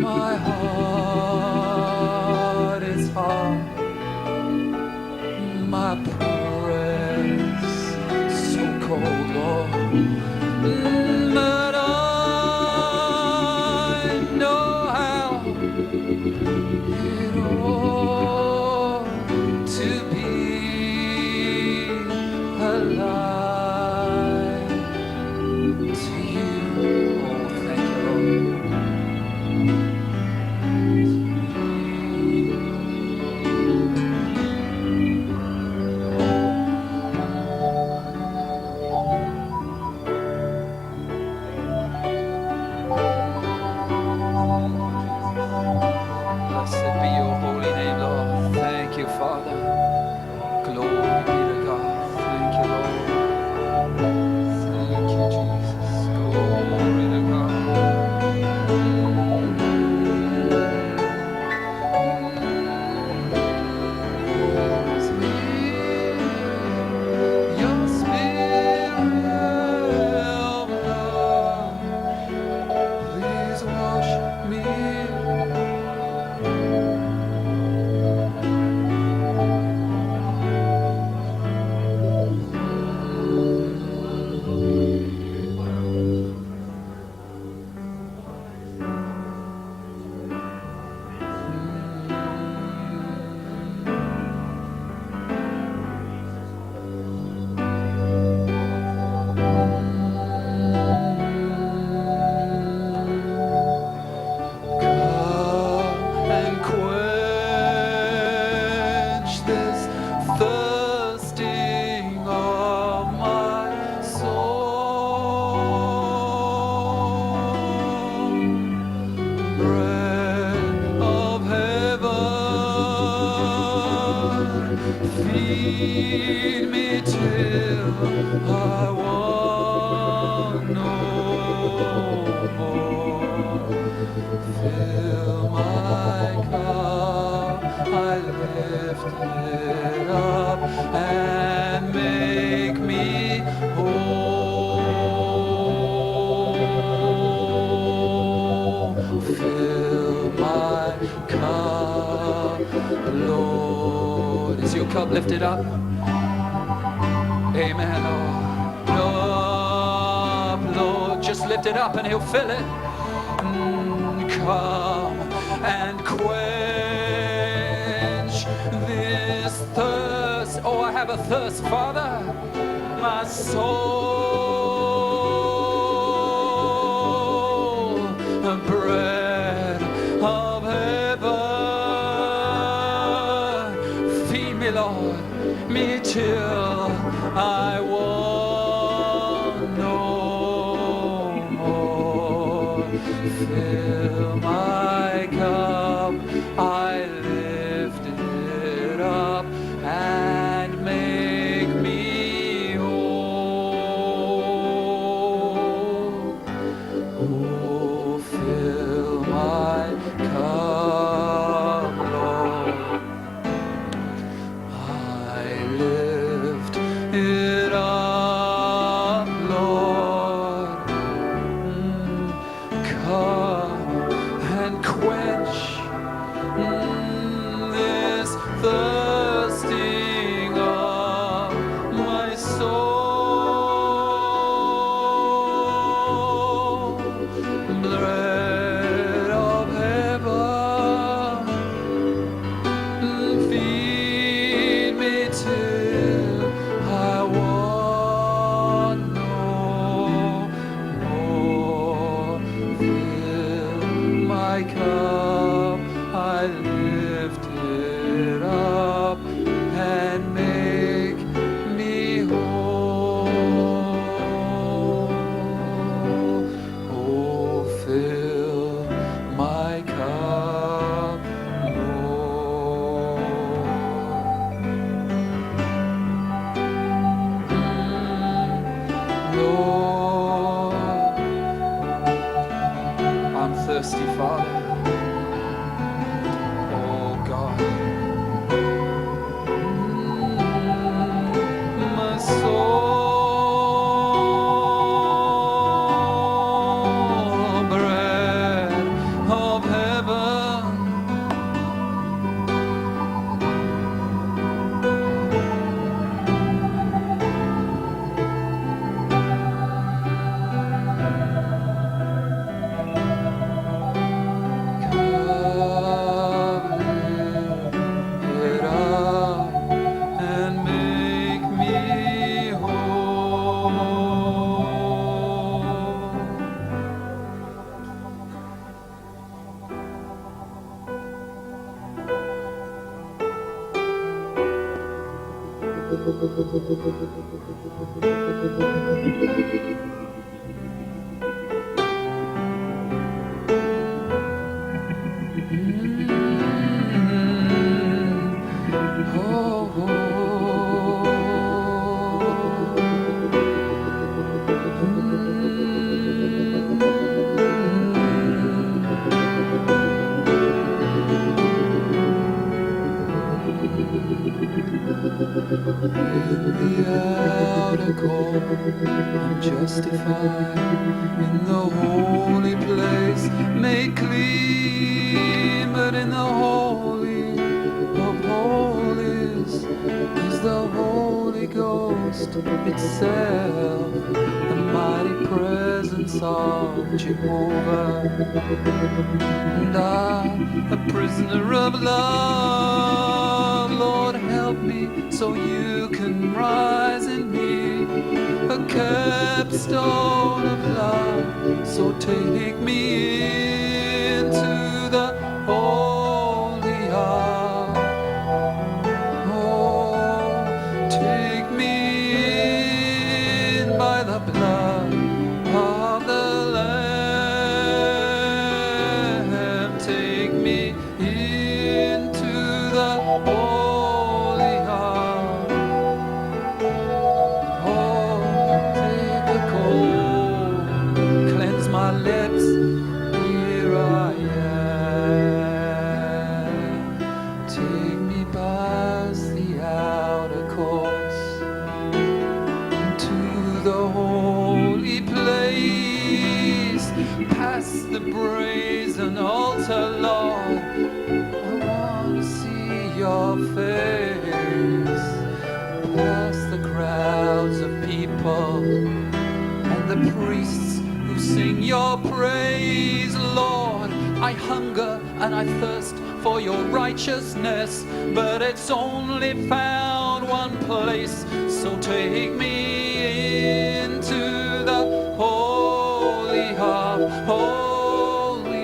My heart is hard. My prayers so cold, Lord. But I know how it ought to be alive to you. Oh, thank you, Blessed be your holy name, Lord. Thank you, Father. Glory be to God. Thank you, Lord. Thank you, Jesus. Glory to God. Your spirit of love, please wash me. Come and quench this thirsting of my soul. Bread of heaven, feed me till I want no more. Fill my cup, I lift it up, and make me whole. Fill my cup, Lord. Is your cup lifted up? Amen, Lord. Lord, just lift it up and he'll fill it. Come and quench this thirst. Oh, I have a thirst, Father. My soul fill my cup, I lift it up and make me whole. Oh, fill my cup, Lord. I lift it up, Lord. Come and quench this thirsting of my soul. Bread of heaven, feed me till I want no more. Fill my cup, I lift it up and make me whole. Oh, fill my cup, Lord. Lord, I'm thirsty, Father. Oh God, my soul, bread of heaven. Come, lift it up and make me whole. In the outer court, I'm justified. In the holy place, made clean. But in the holy of holies is the Holy Ghost itself, the mighty presence of Jehovah. And I'm a prisoner of love. Lord, help me so you can rise in me, a capstone of love. So take me into the holy heart. Oh, take me in by the blood of the Lamb. Take me into the holy heart. Oh, take the cold, cleanse my lips. Here I am. Take me past the outer courts into the holy place, past the brazen altar, Lord. I want to see your face, past the crowds of people and the priests who sing your praise, Lord. I hunger and I thirst for your righteousness, but it's only found one place. So take me into the holy of holies.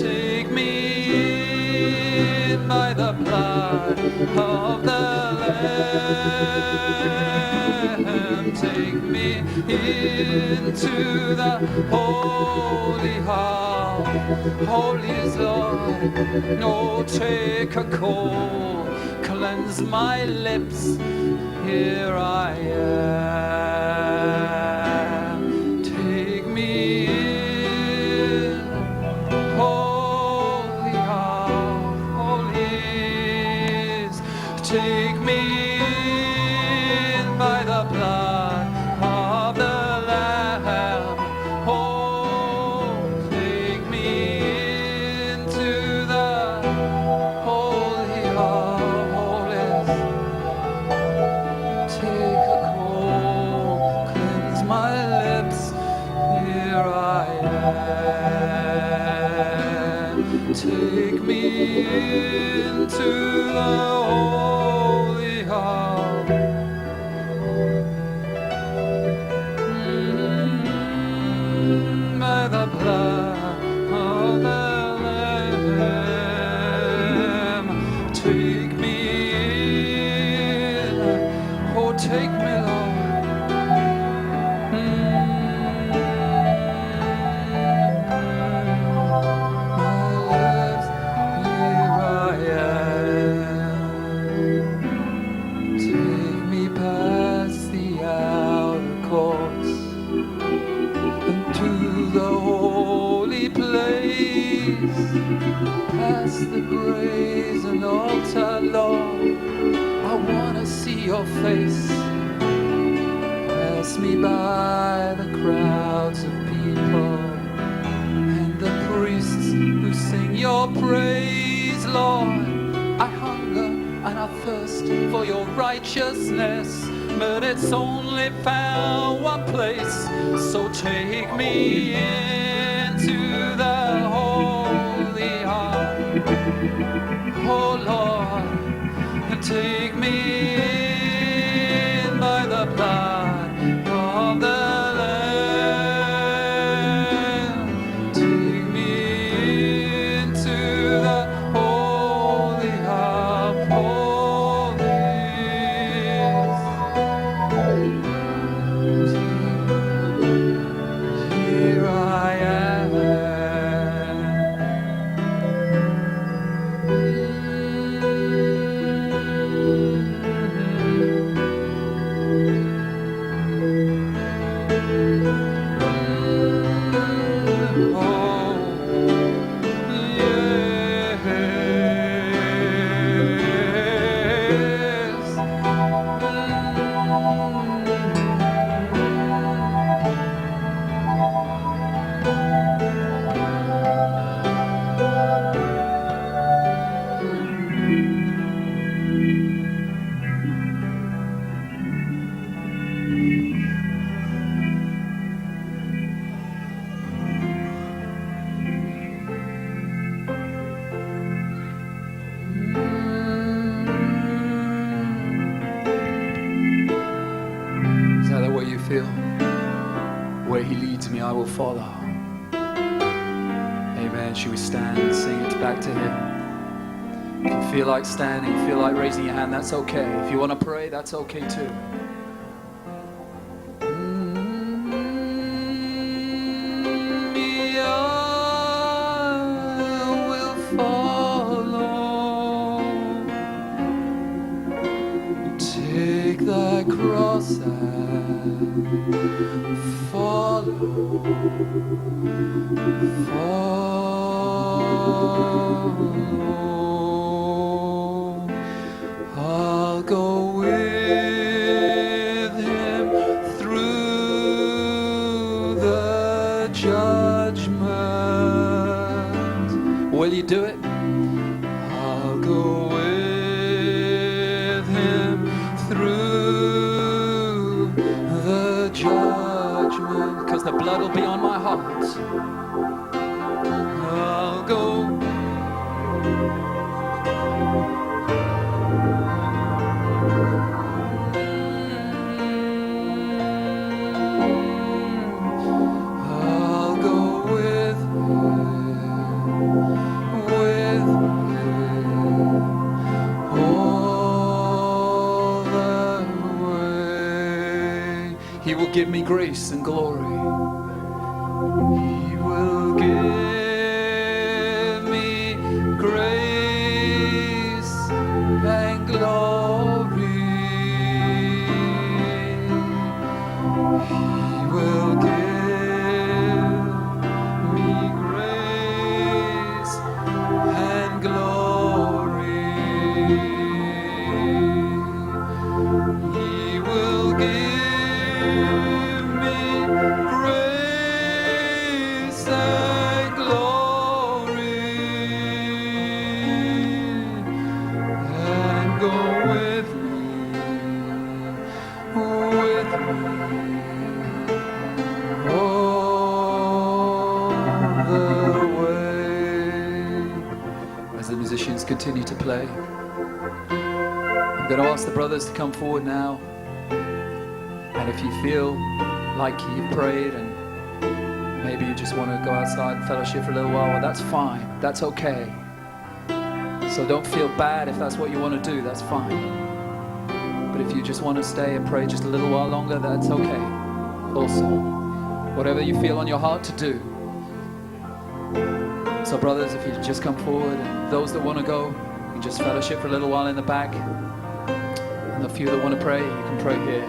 Take me in by the blood of the Lamb. take me into the holy heart. Holy Lord, oh, take a coal, cleanse my lips. Here I am. Take me in, holy heart, holies. Take me in by the blood of the Lamb. Oh, take me into the holy of holies. Take a coal, cleanse my lips. Here I am. Take me into the holy heart. By the blood of the Lamb. Take me in. Oh, take me, Lord. My lips, here I am. Take me past the outer courts into the holy place, past the brazen altar, Lord. I wanna see your face. Pass me by the crowds of people and the priests who sing your praise, Lord. I hunger and I thirst for your righteousness, but it's only found one place. So take me into the holy heart, oh Lord, and take me in by the blood of the Lamb. Take me into the holy of holies. Here I am. Is that what you feel? Where he leads me, I will follow. Amen. Should we stand and sing it back to him? If you feel like standing, feel like raising your hand, that's okay. If you want to pray, that's okay too. Take thy cross and follow. I'll go with him through the judgment. Will you do it? I'll go with him through the judgment, because the blood will be on my heart. I'll go. I'll go with him all the way. give me grace and glory. He will give me grace and glory. He will give me grace and glory. He will give me grace and glory, and go with me all the way. As the musicians continue to play, I'm going to ask the brothers to come forward now. And if you feel like you've prayed and maybe you just want to go outside and fellowship for a little while, well, that's fine. That's okay. So don't feel bad if that's what you want to do. That's fine. But if you just want to stay and pray just a little while longer, that's okay also. Whatever you feel on your heart to do. So brothers, if you just come forward, and those that want to go, you can just fellowship for a little while in the back. And the few that want to pray, you can pray here.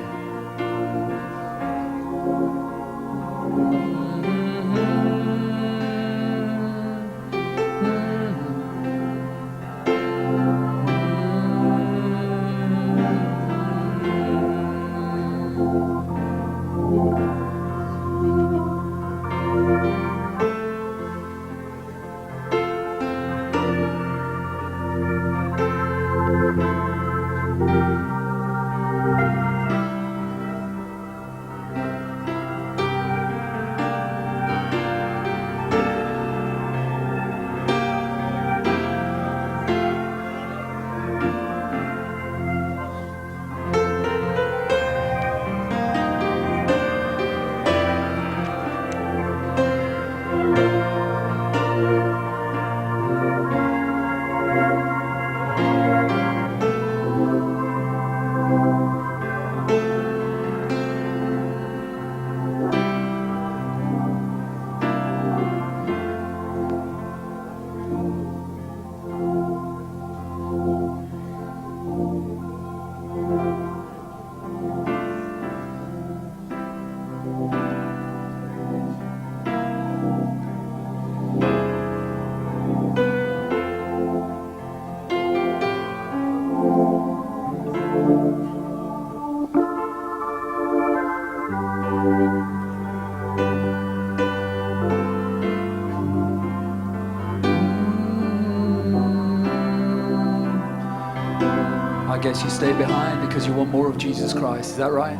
I guess you stay behind because you want more of Jesus Christ. Is that right?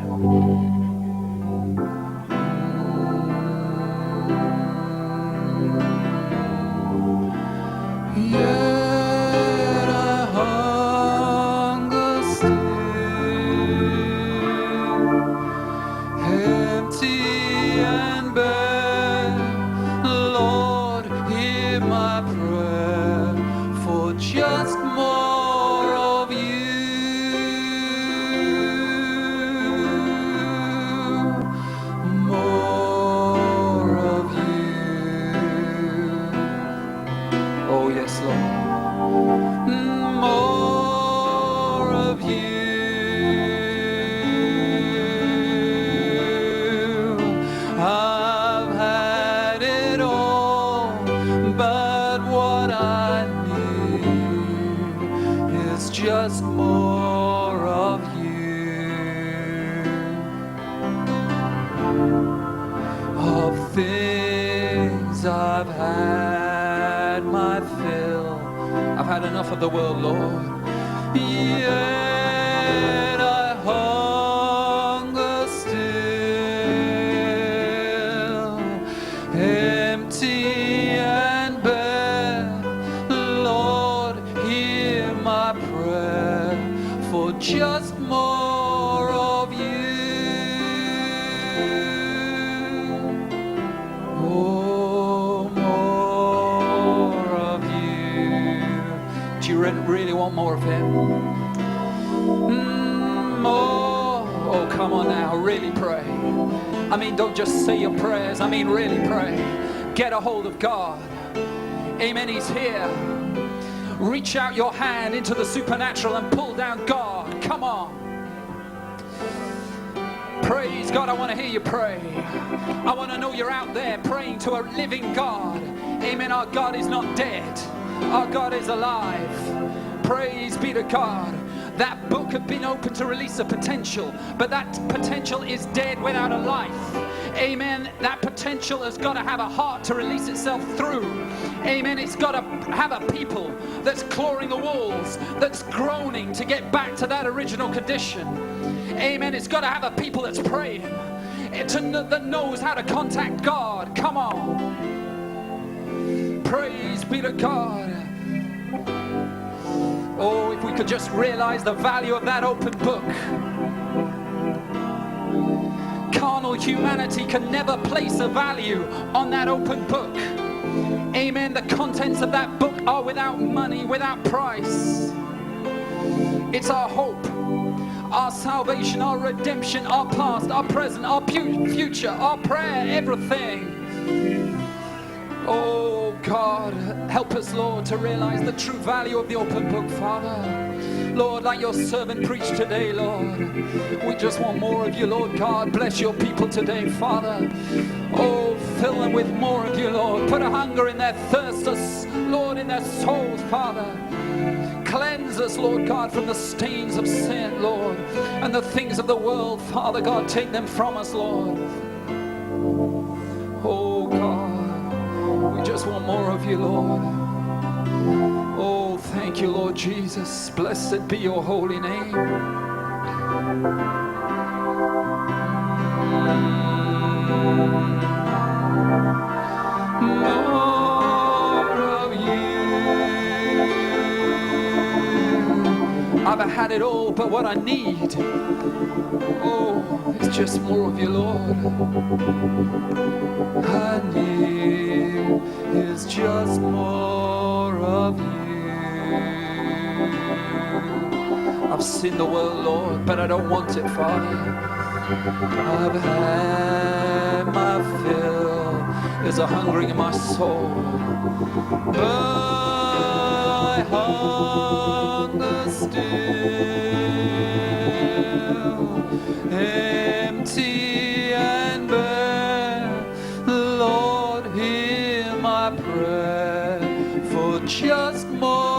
Yet I hunger still, empty and bare. Lord, hear my prayer for just more of you. More of you. Oh yes, Lord. More of you. I've had it all, but what I need is just more of you. Of things I've had my fill. I've had enough of the world, Lord. Yet I hunger still, empty and bare. Lord, hear my prayer for just more of you. Oh, more of you. Do you really want more of Him? More Oh, come on now, really pray. I mean, don't just say your prayers. I mean, really pray. Get a hold of God. Amen, He's here. Reach out your hand into the supernatural and pull down God. Come on. Praise God, I want to hear you pray. I want to know you're out there praying to a living God. Amen, our God is not dead. Our God is alive. Praise be to God. That book had been opened to release a potential, but that potential is dead without a life. Amen. That potential has got to have a heart to release itself through. Amen. It's got to have a people that's clawing the walls, that's groaning to get back to that original condition. Amen. It's got to have a people that's praying, that knows how to contact God. Come on. Praise be to God. Oh, if we could just realize the value of that open book. Carnal humanity can never place a value on that open book. Amen. The contents of that book are without money, without price. It's our hope, our salvation, our redemption, our past, our present, our future, our prayer, everything. Oh God, help us, Lord, to realize the true value of the open book, Father. Lord, like your servant preached today, Lord, we just want more of you, Lord God. Bless your people today, Father. Oh, fill them with more of you, Lord. Put a hunger in their thirst, Lord, in their souls, Father. Cleanse us, Lord God, from the stains of sin, Lord, and the things of the world, Father God. Take them from us, Lord. Oh God, we just want more of you, Lord. Oh, thank you, Lord Jesus. Blessed be your holy name. More of you. I've had it all, but what I need, oh, it's just more of you, Lord. I need is just more of you. I've seen the world, Lord, but I don't want it, Father. I've had my fill. There's a hungering in my soul, but I hunger still, empty and bare. Lord, hear my prayer for just more